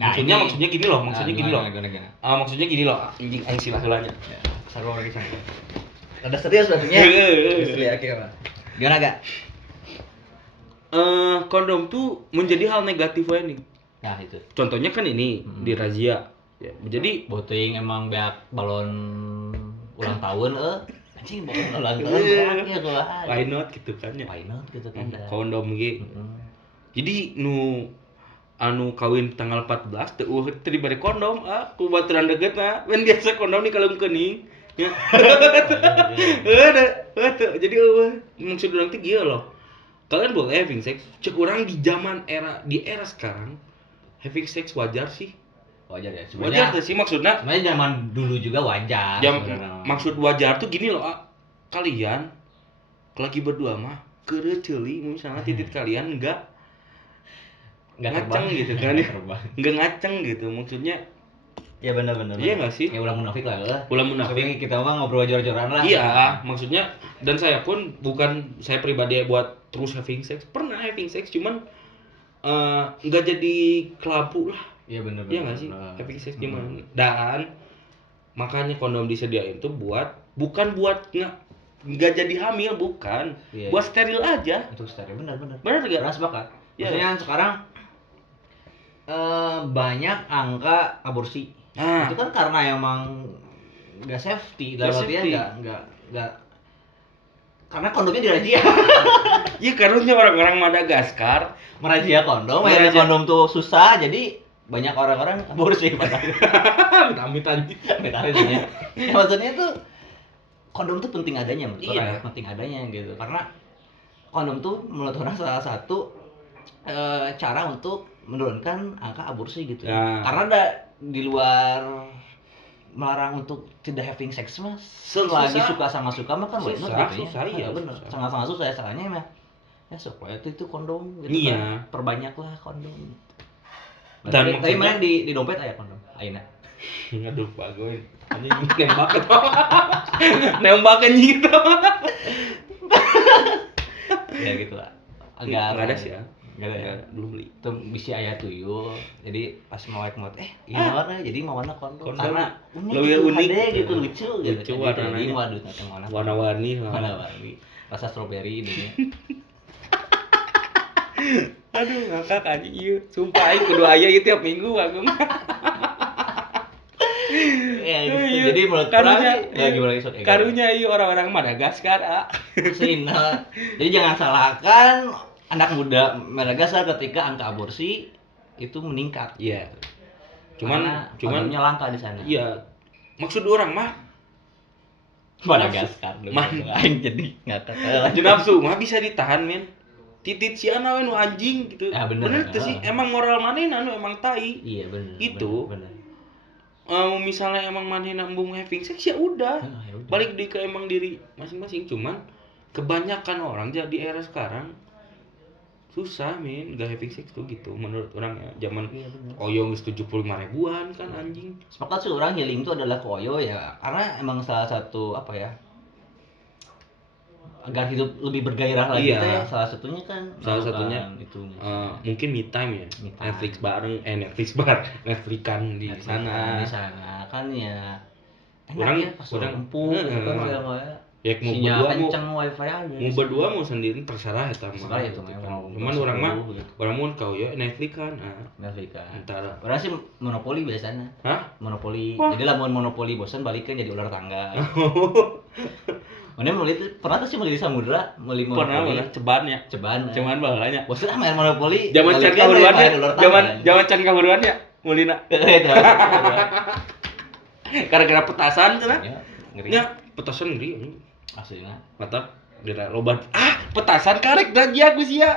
Nah, maksudnya gini loh. Maksudnya gini loh. Anjing silah heulanya. Sarua lagi sampai. Ada serius maksudnya? Serius apa? Gimana gak? Kondom tuh menjadi hal negatif aja nih. Nah itu. Contohnya kan ini di razia. Ya, jadi booting emang banyak balon ulang tahun anjing balon ulang tahun berak ya gua. Why not gitu kan ya. Kondom gitu. Jadi anu kawin tanggal 14 teu teu dibari kondom ku baturan degetna. Wen biasa kondom di kalung keuning. Ya. Jadi maksud urang teh kieu loh. Kalian boleh having sex, cek orang di era sekarang having sex wajar sih. Wajar ya. Wajar tuh sih maksudnya. Sebenarnya zaman dulu juga wajar. Maksud wajar tuh gini loh, kalian lagi berdua mah keureuh ceuli misalnya titit kalian enggak ngaceng gitu kan ya. Enggak ngaceng gitu maksudnya. Ya benar. Iya enggak sih? Ya ulah munafik lah. Ulah munafik. Tapi kita mah ngobrol jor-joran lah. Iya, maksudnya dan saya pun bukan saya pribadi buat terus having sex. Pernah having sex cuman enggak jadi kelabu lah. Iya benar. Iya enggak sih? Having sex cuman dan makanya kondom disediain tuh bukan buat nggak jadi hamil, bukan. Iya, buat steril aja. Untuk steril benar. Benar enggak? Benar sepakat. Maksudnya sekarang banyak angka aborsi. Itu kan karena emang nggak safety, dalam artian nggak karena kondomnya dirazia. Iya, karunya orang-orang Madagaskar merazia kondom, kondom tuh susah, jadi banyak orang-orang aborsi padahal. Amit anjing. Ya, maksudnya tuh kondom tuh penting adanya menurut orang, penting adanya gitu. Karena kondom tuh menurut orang salah satu cara untuk menurunkan angka aborsi gitu. Karena ada di luar melarang untuk tidak having sex mah selagi suka sama suka mah kan benar gitu ya. Iya benar. Sangat-sangat susah ya caranya mah. Ya supaya itu kondom gitu. Iya. Kan. Perbanyaklah kondom. Dan tapi mana di dompet aya kondom. Ayeuna. Aduh bagoy. Anjing nembak eta. Nembak anjing gitu. Ya gitu lah. Agak enggak ada sih ya. Gak ada ya? Belum beli. Itu bisa ayah tuyul. Jadi pas mau ini warna jadi mau warna kondom. Karena unik gitu lucu gitu. Lucu warnanya. Jadi waduh warna-warni. Rasa stroberi ini. Aduh ngakak aja ieu. Sumpah aing kudu aya ieu tiap minggu Agung. Ya gitu. Jadi menurut karunya karunya ieu orang-orang Madagaskar. Sina. Jadi jangan salahkan anak muda Madagaskar ketika angka aborsi itu meningkat. Iya. Cuman langka di sana. Iya. Maksud orang mah Madagaskar aing jadi ngakak. Nafsu mah bisa ditahan, men. Titit si ana we nu anjing gitu. Ya, bener tuh sih. Emang moral manehna nu emang tai. Iya bener. Gitu. Bener. Misalnya emang manehna embung having sex ya udah. Balik di ke emang diri masing-masing. Cuman kebanyakan orang jadi era sekarang susah men gak having sex tuh gitu menurut orang ya. Zaman koyo geus 75.000-an kan anjing. Sepakat sih orang healing itu adalah koyo ya karena emang salah satu apa ya agar hidup lebih bergairah lagi ya. Salah satunya itu mungkin me time ya. Netflix bareng Netflixan di sana. Di sana kan ya orang ya pas empuk ya mau wifi ada. Mau berdua mau sendiri terserah eta mah. Cuman orang mah kau ya Netflix kan. Netflix kan. Antara orang sih monopoli biasanya. Monopoli. Jadi lamun monopoli bosan balikkan jadi ular tangga. Mana pernah tuh sih di samudra monopoli. Pernah ceban balanya. Bosan main monopoli. Zaman can kaburuannya mulina. Gara-gara petasan tuh lah. Ya, petasan ngeri. Aslinya. Mantap. Dina loba petasan karek dagi aku sia.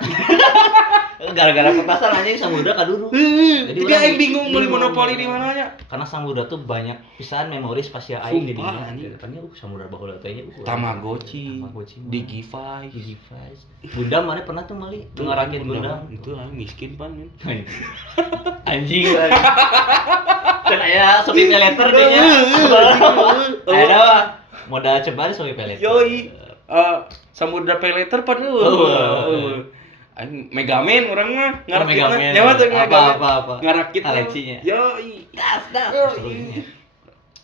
Gara-gara petasan anjing samudra kaduru. Jadi dia yang bingung beli monopoli di mana nya. Karena samudra tuh banyak pisan memori spasial aing di dinya. Katanya samudra baheula teh nya. Tamagotchi, Digify. Gundam mana pernah tuh meuli ngarakin Gundam. Itu aing miskin pan. Anjing. Kan aya Sophie Peleter teh nya. Ada modal cobaan Sophie Peleter. Yoi. Samudra Peleter pan aing Megaman urang mah ngarakitna nyawa teh apa ngarakit Alecinya. Yoi. Das.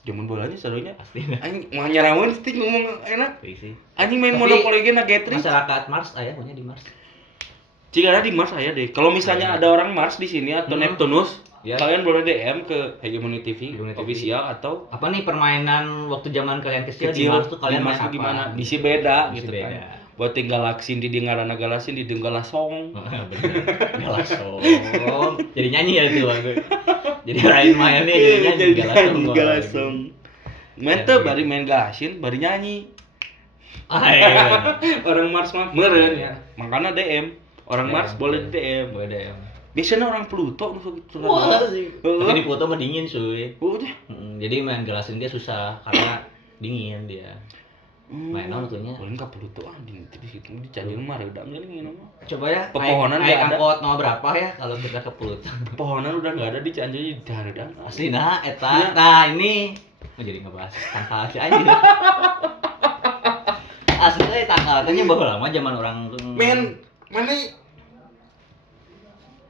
Zaman bolanya serunya aing mah nyaramun sih ngomong enak. Anjing main Tapi, monopoli ge na Getri. Masyarakat Mars aya punya di Mars. Jika ada di Mars aya deh. Kalau misalnya ada orang Mars di sini atau Neptunus, kalian boleh DM ke Hegemony TV official atau apa nih permainan waktu zaman kalian kecil di Mars tuh kalian main apa? Gimana? Bisi beda gitu kan. Buat tinggal galaksin di ngaranna galasin di galasong. Galasong. Jadi nyanyi ya itu Bang. Jadi lain mainnya jadi galasong. Main tuh bari main galasin, bari nyanyi. Orang Mars mah meureun ya. Makanya DM. Orang Mars boleh DM. Boleh DM. Biasanya orang Pluto nuh gitu. Tapi di Pluto mah dingin cuy. Udah. Jadi main galasin dia susah karena dingin dia. Main naon tuhnya? Ulin ka Pluto di situ di Cianjur mah redam jadi ngeunaw mah. Coba ya. Pepohonan naik angkot nomor berapa ya kalau kita ke Pluto? Pepohonan udah enggak ada di Cianjur di redam. Aslina eta. Nah, ini mau jadi ngebahas tangkal si anjir. Asli tangkal teh nya baheula lama zaman orang men mana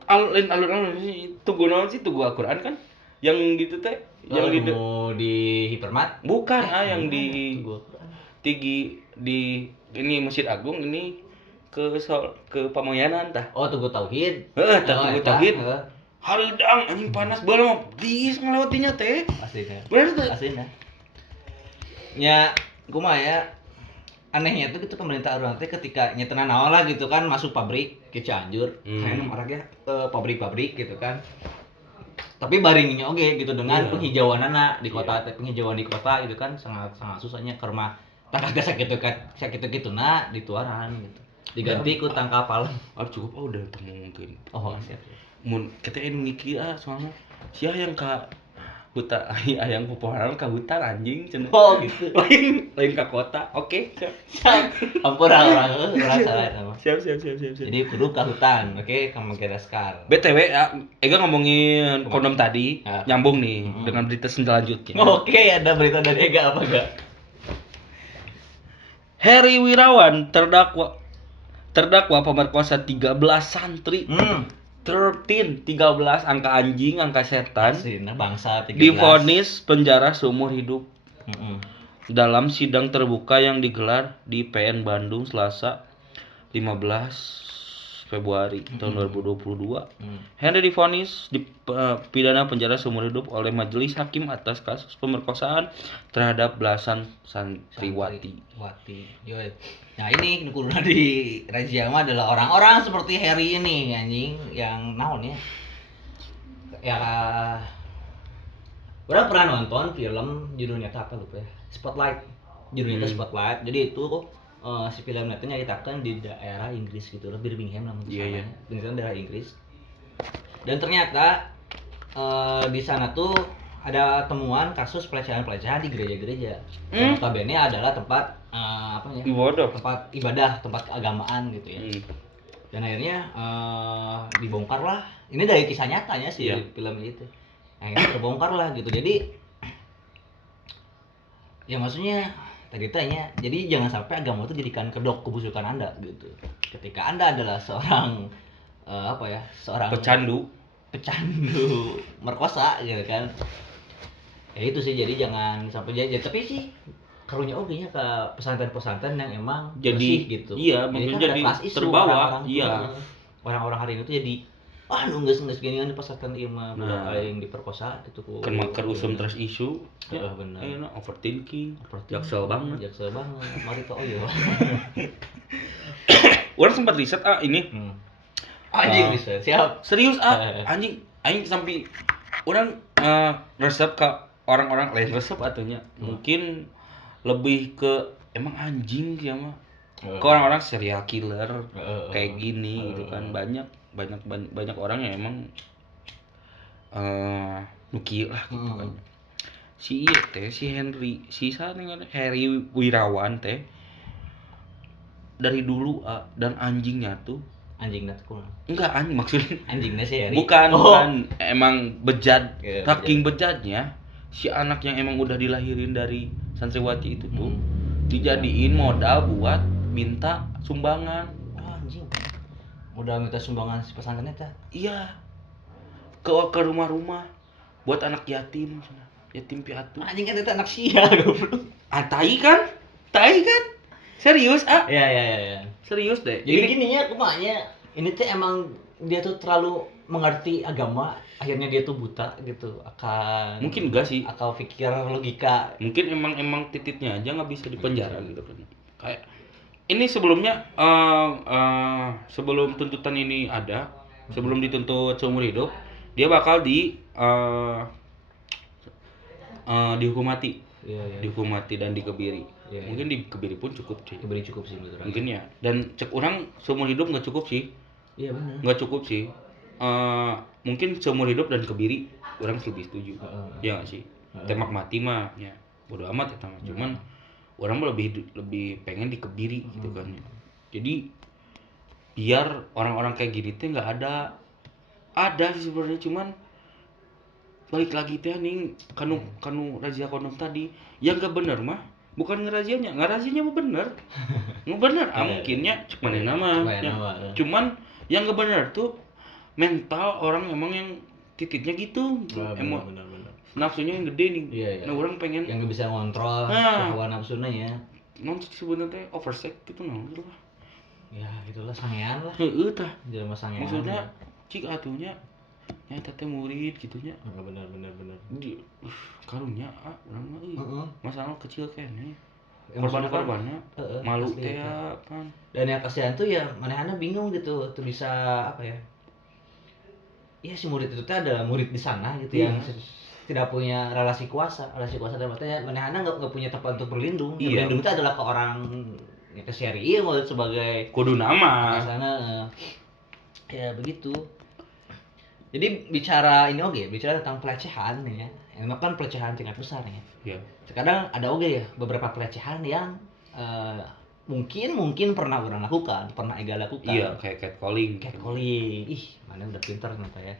alur tugu naon sih tugu Al-Qur'an kan yang gitu teh yang di Hipermat bukan yang di Tigi di ini Masjid Agung ini ke Pamoyanan tah. Oh, Tugu Tauhid. Tugu Tauhid. Hareudang anjing panas bae mah geus ngalewatinnya teh. Aslinya. Bener tuh. Aslinya. Ya, kumaha ya. Anehnya tuh gitu pemerintah urang teh ketika nyetenan naon lah gitu kan masuk pabrik ke Cianjur. Kayak marak ya pabrik-pabrik gitu kan. Tapi baringnya oke gitu dengan penghijauanana di kota penghijauan di kota gitu kan sangat susahnya karena tangga sakitu nah dituaran gitu. Diganti ku tangka palang. Cukup udah mungkin. Oh, siap. Mun kita ngikir soalnya sia yang ka hutan ayang pepohonan ka hutan anjing cenah. Oh gitu. lain ka kota. Oke, siap. Ampura orang salah sama. Siap. Jadi kudu ka hutan. Oke, kamu kira sekar. BTW Ega ngomongin kondom tadi, nyambung nih dengan berita selanjutnya. Oke, ada berita dari Ega apa enggak? Heri Wirawan terdakwa pemerkosa 13 santri. 13 angka anjing, angka setan. Aslinya bangsa 13. Divonis penjara seumur hidup. Dalam sidang terbuka yang digelar di PN Bandung Selasa 15 Februari tahun 2022. Henry divonis dipidana penjara seumur hidup oleh majelis hakim atas kasus pemerkosaan terhadap belasan santriwati. Nah, ini kudu di razia mah adalah orang-orang seperti Harry ini anjing yang naon ya. Ya orang pernah nonton film judulnya apa lupa ya. Spotlight. Judulnya Spotlight. Jadi itu si film itu nyaritakan di daerah Inggris gitu, Birmingham namanya. Iya. Birmingham daerah Inggris. Dan ternyata di sana tuh ada temuan kasus pelecehan di gereja-gereja. Notabene adalah tempat tempat ibadah, tempat keagamaan gitu ya. Dan akhirnya dibongkar lah. Ini dari kisah nyatanya sih film itu. Akhirnya terbongkar lah gitu. Jadi ya maksudnya tadi tanya, jadi jangan sampai agama itu jadikan kedok kebusukan Anda gitu. Ketika Anda adalah seorang seorang pecandu merkosa gitu kan. Ya itu sih, jadi jangan sampai jadi tapi sih karunya nya ke pesantren-pesantren yang emang jadi bersih gitu. Iya, maksudnya jadi terbawa. Orang-orang hari ini tuh jadi geus gini kan di pesantren ieu mah budak aing diperkosa gitu ku. Kan maker usum trust issue. Ya benar. Overthinking. Jaksel banget. Mari ke oyo. Orang sempat riset ini. Anjing riset. Siap. Serius anjing aing sampai orang resep ke orang-orang lain resep atunya. Mungkin lebih ke emang anjing sih mah. ke orang-orang serial killer kayak gini gitu kan. Banyak orang yang emang nuki lah gitu kan. Si Henry, Harry Wirawan teh dari dulu dan anjingnya tuh enggak anjing maksudnya anjingnya sih Harry. Bukan emang bejat, saking bejatnya si anak yang emang udah dilahirin dari santriwati itu tuh dijadiin modal buat minta sumbangan. Anjing. Modal minta sumbangan si pesantren teh. Iya. Ke rumah-rumah buat anak yatim piatu. Anjing kan itu anak sia goblok. Tai kan? Serius Iya. Serius deh. Jadi gini ya kumanya ini tuh emang dia tuh terlalu mengerti agama, akhirnya dia tuh buta gitu akan mungkin enggak sih akal pikir logika. Mungkin emang titiknya aja nggak bisa dipenjara gitu kan. Kayak ini sebelumnya sebelum tuntutan ini ada, sebelum dituntut seumur hidup, dia bakal dihukum mati. Dihukum mati dan dikebiri. Mungkin dikebiri pun cukup sih. Kebiri cukup sih betul. Mungkin ya. Dan cek orang seumur hidup nggak cukup sih. Iya benar. Nggak cukup sih. Mungkin seumur hidup dan kebiri orang lebih setuju. Iya nggak sih? Tembak mati mah ya bodo amat ya cuman orang mah lebih pengen dikebiri gitu kan. Jadi biar orang-orang kayak gini tuh nggak ada sih sebenarnya, cuman balik lagi teh nih kanu razia kondom tadi yang gak bener mah bukan ngerazianya mah bener mungkinnya cuman nama cuman yang gak bener tuh mental orang emang yang titiknya gitu emang nafsunya yang gede nih. Nah orang pengen yang gak bisa ngontrol hawa nafsunya ya non sebenarnya oversex gitu gitu lah ya itulah sangean lah tah jelema sangean maksudnya cik atunya nyata teh murid gitunya. Benar. Di karunya urang mah masalah kecil kene. Korban-korbannya malu teh kan. Dan yang kasihan tuh ya manehana bingung gitu tuh bisa apa ya? Ya si murid itu teh adalah murid di sana gitu yang tidak punya relasi kuasa dalam artinya manehana enggak punya tempat untuk berlindung. Yang berlindung itu adalah ke orang ya ke syari'i sebagai kudu nama. Sana ya begitu. Jadi bicara tentang pelecehan nih ya. Emang kan pelecehan tingkat besar nih ya. Terkadang ada ya beberapa pelecehan yang mungkin pernah orang lakukan, pernah Ega lakukan. Iya, kayak catcalling. Ih, mana udah pintar ternyata ya.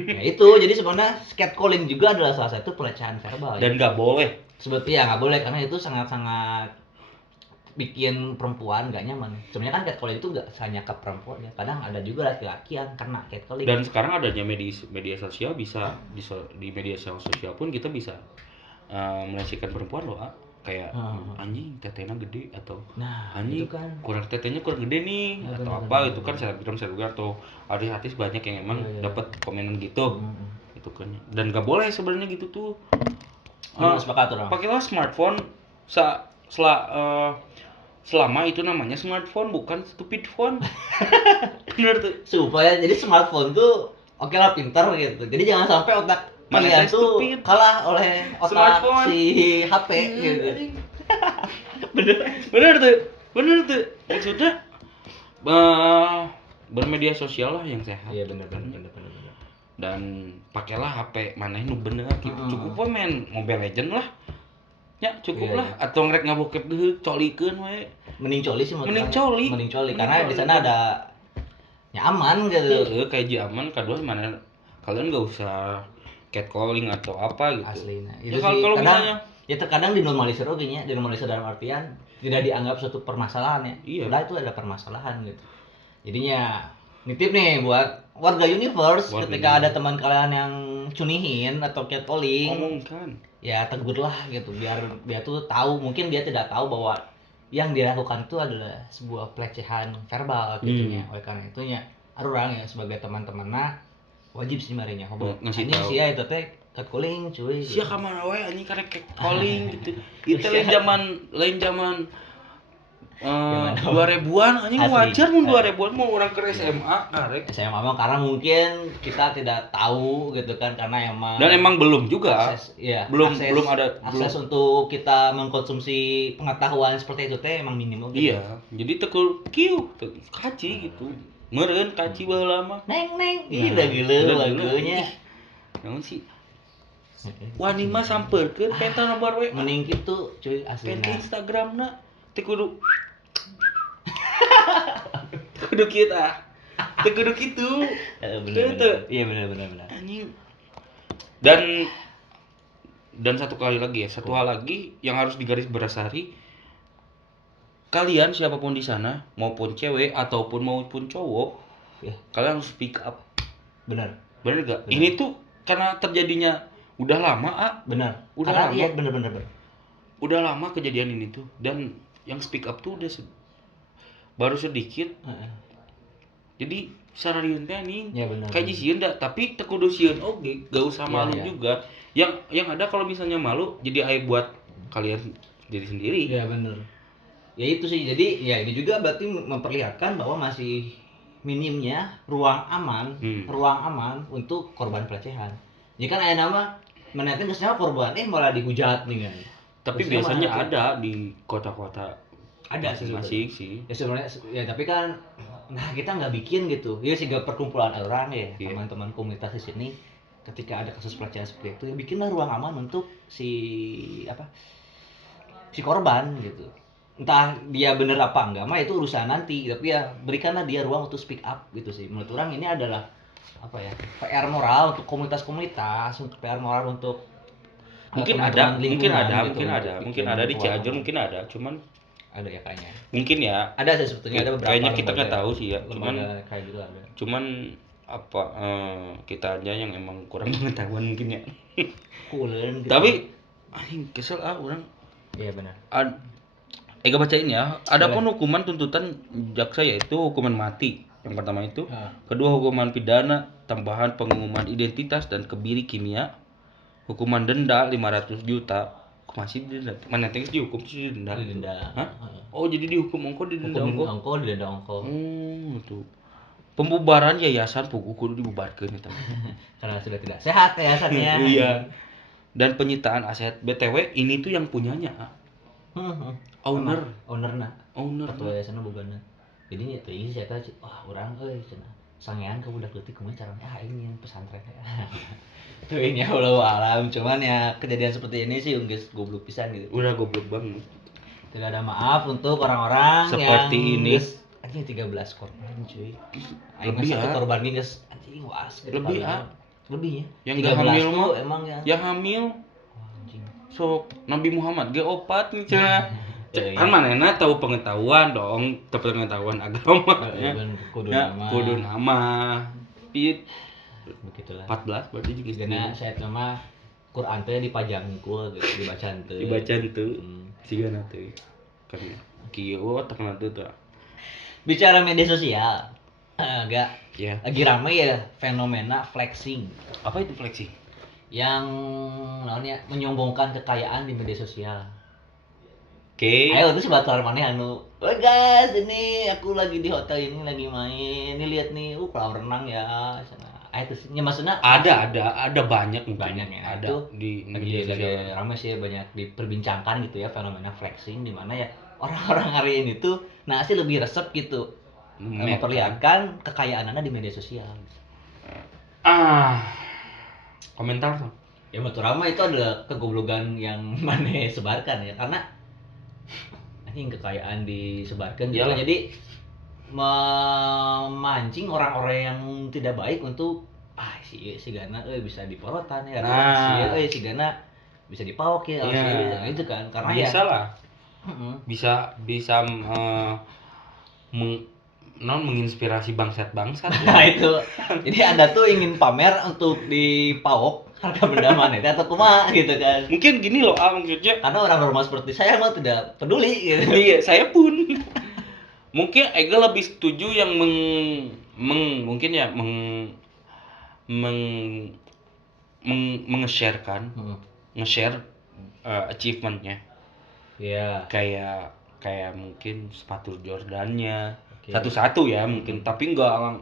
Nah itu, jadi sebenarnya catcalling juga adalah salah satu pelecehan verbal. Dan nggak boleh. Sebetulnya nggak boleh karena itu sangat-sangat bikin perempuan gak nyaman. Sebenarnya kan catcalling itu gak hanya ke perempuan ya. Kadang ada juga laki-laki yang kena catcalling. Dan sekarang adanya media sosial bisa di media sosial pun kita bisa melecehkan perempuan loh, kayak anjing tetenya gede atau anjing kan. tetenya kurang gede nih atau apa itu kan selebgram atau artis banyak yang emang dapat komenan gitu. Itu kan. Dan gak boleh sebenarnya gitu tuh. Pakailah smartphone selama itu namanya smartphone bukan stupid phone. Bener tuh. Supaya jadi smartphone tuh oke lah pintar gitu. Jadi jangan sampai otak kalian tuh kalah oleh otak smartphone. Si HP gitu. Bener tuh. Maksudnya bermedia sosial lah yang sehat. Iya bener. Dan pakailah HP mana nu bener gitu. Cukup main Mobile Legend lah. Ya cukup lah atau ngerek ngabokep deh colikeun we. Mending coli sih mending coli karena di sana ada nyaman gitu. Kayak aman kedua mana kalian enggak usah catcalling atau apa gitu. Aslinya. Itu ya, kalau misalnya ya terkadang dinormalisir oge nya, dinormalisir dalam artian tidak dianggap suatu permasalahan ya. Iya. Padahal itu ada permasalahan gitu. Jadinya nitip nih buat warga universe ketika ada teman kalian yang cunihin atau catcalling. Ngomongkan. Ya tegurlah gitu biar dia tuh tahu, mungkin dia tidak tahu bahwa yang dia lakukan itu adalah sebuah pelecehan verbal gitunya. Oleh karena itunya orang ya sebagai teman-temanna wajib sih marinya ngasih tahu. Sia itu teh catcalling cuy. Sia ka mana we anjing karek catcalling gitu. Itu lain zaman Dua ribuan anjing wajar mun 2000-an mau orang ke SMA karek. SMA memang karena mungkin kita tidak tahu gitu kan karena emang dan emang belum juga belum ada untuk kita mengkonsumsi pengetahuan seperti itu teh emang minim iya gitu. jadi tekul kieu kaci gitu meureun kaci baheula mah neng ih udah gila lagunya naon sih wani mah sampeurkeun penta nomor WA mending kitu cuy aslinya penta Instagramna teh kudu kudu kita kudu kitu bener iya bener anjing dan satu kali lagi ya satu hal lagi yang harus digarisbawahi kalian siapapun di sana maupun cewek ataupun maupun cowok ya kalian harus speak up benar gak ini tuh karena terjadinya udah lama benar udah karena lama iya bener udah lama kejadian ini tuh dan yang speak up tuh udah baru sedikit jadi sarariun teh nih ya, kayak sieun da tapi teu kudu sieun oge gak usah malu juga yang ada kalau misalnya malu jadi aib buat kalian diri sendiri ya bener ya itu sih jadi ya ini juga berarti memperlihatkan bahwa masih minimnya ruang aman untuk korban pelecehan jika ada nama menetin kesana korban malah dihujat nih kan tapi terus biasanya ada di kota-kota ada masing sih ya sebenarnya ya tapi kan nah kita nggak bikin gitu ya sehingga perkumpulan orang ya teman-teman komunitas di sini ketika ada kasus pelecehan seperti itu ya bikinlah ruang aman untuk si korban gitu entah dia bener apa enggak mah itu urusan nanti tapi ya berikanlah dia ruang untuk speak up gitu sih menurut orang ini adalah apa ya PR moral untuk komunitas untuk PR moral untuk mungkin ada di Cianjur mungkin ada cuman ada ya kayaknya mungkin ya ada sih sebetulnya ada beberapa kayaknya kita nggak tahu sih ya kayak gitu ada cuman apa kita aja yang emang kurang pengetahuan mungkin ya gitu. Tapi anjing kesel orang iya benar Ega bacain ya adapun hukuman tuntutan jaksa yaitu hukuman mati yang pertama itu kedua hukuman pidana tambahan pengumuman identitas dan kebiri kimia hukuman denda 500 juta masih didenda mana teh dihukum sih didenda hah oh jadi dihukum ongko didenda ongko tuh pembubaran yayasan pugu kudu dibubarkeun eta karena sudah tidak sehat yayasannya iya dan penyitaan aset BTW ini tuh yang punyanya ownerna atau yayasanna bogana jadi itu ini saya tahu wah urang euy cenah sangean ka budak leutik kumaha carana ini yang pesantren tuh ini Allah alam cuman ya kejadian seperti ini sih guys goblok pisan gitu udah goblok banget tidak ada maaf untuk orang-orang seperti yang ini anjing 13 korban cuy lebih satu korban guys anjing was lebih ya yang hamil mah emang yang hamil sok Nabi Muhammad ge opat nih cenah kan manehna tahu pengetahuan dong tahu pengetahuan agama kudu nama pit begitulah 14 berarti juga karena saya nama Quran teh dipajang ku gitu dibaca henteu sigana teh kan kieu otakna teh tah bicara media sosial agak ya lagi ramai ya fenomena flexing apa itu flexing yang namanya menyombongkan kekayaan di media sosial. Oke. Ayo terus batal mana anu. Oh guys, ini aku lagi di hotel ini lagi main. Ini lihat nih, kolam renang ya. Sana. Ayo terus ya maksudnya ada banyak ya. Ada itu di media sosial. Ramai sih banyak diperbincangkan gitu ya fenomena flexing di mana ya orang-orang hari ini tuh sih lebih resep gitu. Memperlihatkan kekayaan Anda di media sosial. Komentar tuh ya menurut Rama itu adalah kegoblokan yang mana sebarkan ya karena anjing kekayaan disebarkan gitu jadi memancing orang-orang yang tidak baik untuk si Gana bisa diporotan ya si Gana bisa dipaok ya itu kan karena bisa lah bisa menginspirasi bangsat-bangsat nah itu jadi Anda tuh ingin pamer untuk dipawok harga benda mana atau kumaha gitu kan mungkin gini loh maksudnya karena orang normal seperti saya mah tidak peduli gitu. Iya saya pun mungkin Ega lebih setuju yang mungkin ya nge-share achievementnya ya kayak kayak mungkin sepatu Jordannya satu-satu ya mungkin, tapi enggak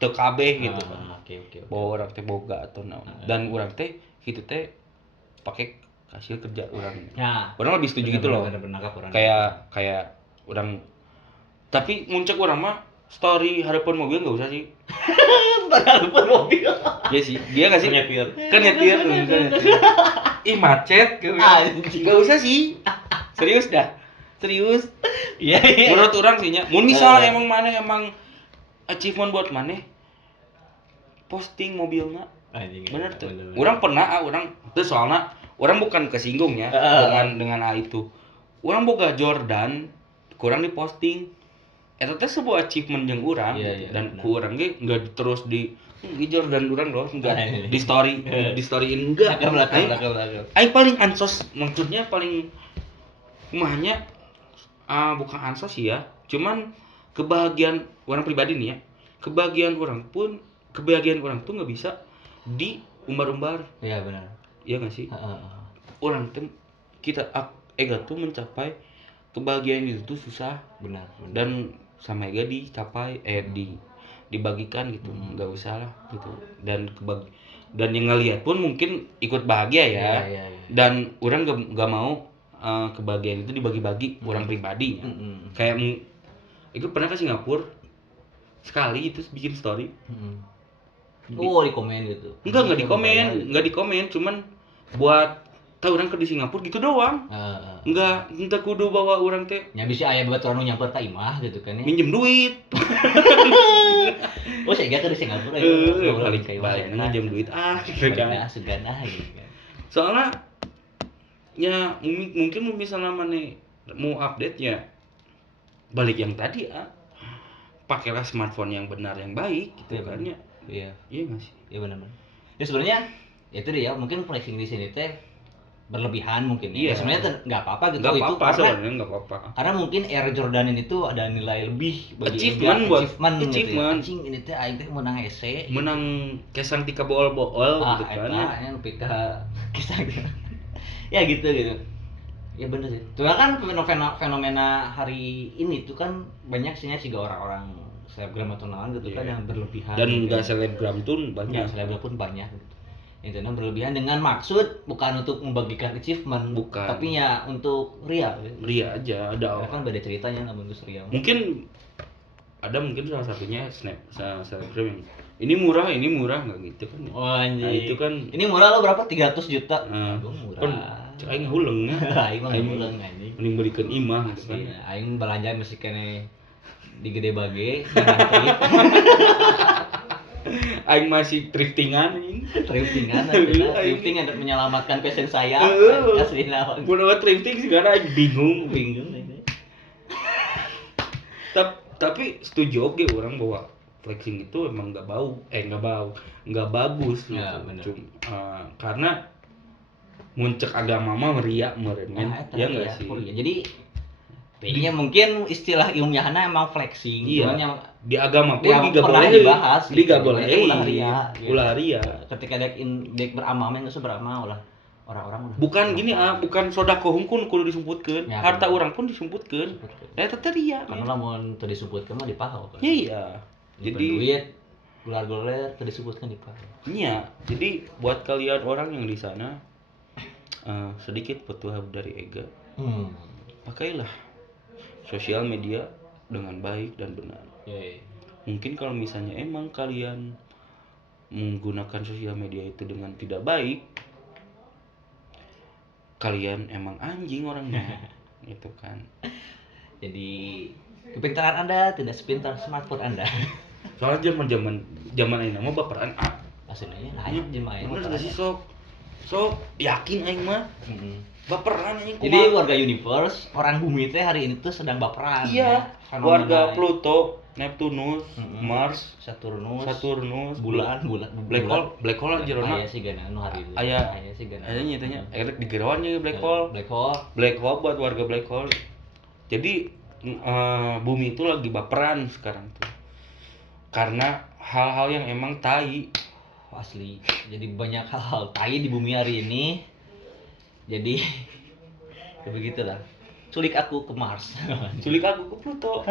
teu kabeh gitu kan. Bawa orang teh boga atau naon. Dan urang teh kitu teh pakai hasil kerja urang. Urang lebih setuju gitu loh. Kayak urang, tapi muncul urang mah story harapan mobil enggak usah sih. Harapan mobil. Iya sih, dia enggak sih? Kan nyetir. Ih macet, enggak usah sih. Serius dah. Serius. Iya. Menurut orang sih nya, mun misal emang maneh emang achievement buat maneh posting mobilna. Bener tuh. Orang pernah, orang tuh soalnya orang bukan kesinggung ya dengan hal itu. Orang boga Jordan, kurang diposting. Eta teh sebuah achievement jeung urang gitu. Dan ku urang ge enggak terus di Jordan urang loh, enggak di storyin enggak. Aing paling ansos, maksudnya paling kumahanya bukan ansos sih ya. Cuman kebahagiaan orang pribadi nih ya. Kebahagiaan orang tuh nggak bisa diumbar-umbar. Iya benar. Iya nggak sih? Orang tuh ega tuh mencapai kebahagiaan itu tuh susah. Benar. Dan sama ega dicapai dibagikan gitu, nggak usah lah gitu. Dan yang ngelihat pun mungkin ikut bahagia ya. Iya. Dan orang nggak mau kebahagiaan itu dibagi-bagi orang pribadinya. Kayak itu pernah ke Singapura sekali itu bikin story. Di komen gitu. Enggak di komen, cuman buat tahu orang ke di Singapura gitu doang. Enggak, entah kudu bawa orang teh. Nya bisa aya buat orang nyamper ka imah gitu kan ya. Minjem duit. Oh, saya ke di Singapura ya. Balik minjem duit gitu kan. Segan gitu kan. Soalnya ya mungkin misalnya maneh mau update ya balik yang tadi pakailah smartphone yang benar yang baik gitu kan ya. Iya nggak sih? Iya benar. Ya sebenarnya itu dia mungkin flexing di sini teh berlebihan mungkin. Iya. Ya, sebenarnya nggak apa-apa gitu. Nggak apa-apa sebenarnya nggak apa-apa. Karena mungkin Air Jordan ini tuh ada nilai lebih bagi achievement. Gitu ya. Anjing ini teh aing teh menang EC. Menang kesang tika bool-bool gitu kan. Yang pika kisah gitu. Ya gitu. Ya bener sih. Cuma kan fenomena hari ini tuh kan banyak sih orang-orang selebgram atau naon gitu kan yang berlebihan. Dan enggak selebgram pun banyak. Selebgram pun banyak gitu. Intinya berlebihan dengan maksud bukan untuk membagikan achievement, tapi ya untuk ria. Ria aja ada. Kan beda ceritanya namun itu ria. Mungkin salah satunya selebgram yang ini murah enggak gitu kan. Oh anjir. Nah, itu kan ini murah lo berapa? 300 juta. Murah. Kan aing huleng nya. Aing mah huleng anjing. Mending belikan imah gitu kan. Aing belanja mesti kene di gede bage. Aing masih thriftingan anjing. Thrifting untuk menyelamatkan passion saya. Asli naon. Mun thrifting sekarang aing bingung ini. Tapi setuju oke orang bahwa flexing itu emang nggak bagus gitu. Ya, karena muncul agama mah meriak meren ya nggak sih. Jadi intinya mungkin istilah ilmiahnya emang flexing. Iya. Di agama pun pernah dibahas. Ulah ria. Ketika dek beramal nggak seberamal lah orang-orang. Bukan gini bukan sodako hungkun kudu disumputkeun. Ya, harta orang pun disumputkeun. Eta teh ria. Karena lamun teu disebutkeun mah dipaho kan. Iya. Jadi duit gular-gular teu disebutkeun dipaho. Iya. Jadi buat kalian orang yang di sana sedikit petua dari Ega. Pakailah sosial media dengan baik dan benar. Mungkin kalau misalnya emang kalian menggunakan sosial media itu dengan tidak baik, kalian emang anjing orangnya. Gitu kan. Jadi kepintaran Anda tidak sepintar smartphone Anda. Soalnya zaman ini mah baperan aslinya lain jemaah. Bener enggak sih sok yakin aing mah. Baperan anjing kumaha. Jadi warga universe, orang bumi teh hari ini tuh sedang baperan. Iya. Ya. Warga Pluto, Neptunus, Mars, Saturnus, bulan, black hole aja rona. Aya sih gana anu hari itu. Aya sih gana. Aya nya tanya, di gerawan nya black hole buat warga black hole. Jadi bumi itu lagi baperan sekarang tuh. Karena hal-hal yang emang tai. Asli. Jadi banyak hal tai di bumi hari ini. Jadi begitulah. culik aku ke Mars. Culik aku ke Pluto.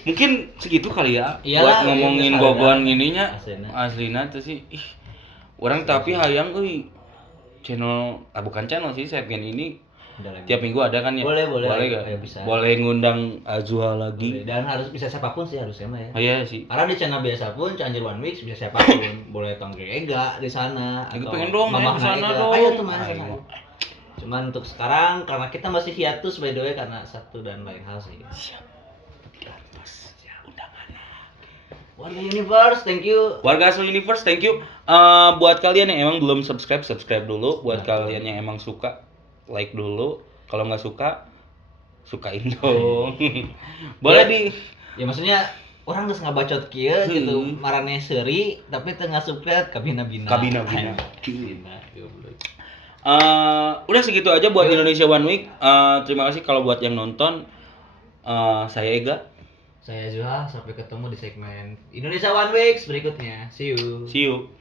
Mungkin segitu kali ya. Iyalah, buat ngomongin iya, boboan sadar. ininya. Aslina. Aslina tuh sih. Orang tapi hayang euy channel bukan channel sih segmen ini tiap minggu ada kan ya? Boleh gak? ayo bisa. Boleh ngundang Azwa lagi. Boleh. Dan harus bisa siapapun sih harusnya mah ya. Oh iya sih. Karena di channel biasa pun Cianjur One Week bisa siapapun. Boleh Tongge Ega di sana Aku atau pengen dong main Mamah di sana Naega. dong. Ayo tuh main sana. Cuman untuk sekarang karena kita masih hiatus by the way karena satu dan lain hal sih. Siap. Diantos undangannya. Warga Universe, thank you. Warga Asli Universe, thank you. Buat kalian yang emang belum subscribe dulu. Buat kalian yang emang suka, like dulu. Kalau nggak suka, sukain dong. Boleh di. Ya maksudnya orang terus ngabacot kieu gitu, marane seuri tapi tengah subscribe kabina-bina. Kabina-bina. Udah segitu aja buat Indonesia One Week. Terima kasih kalau buat yang nonton. Saya Ega. Saya Zuha, sampai ketemu di segmen Indonesia One Week berikutnya. See you. See you.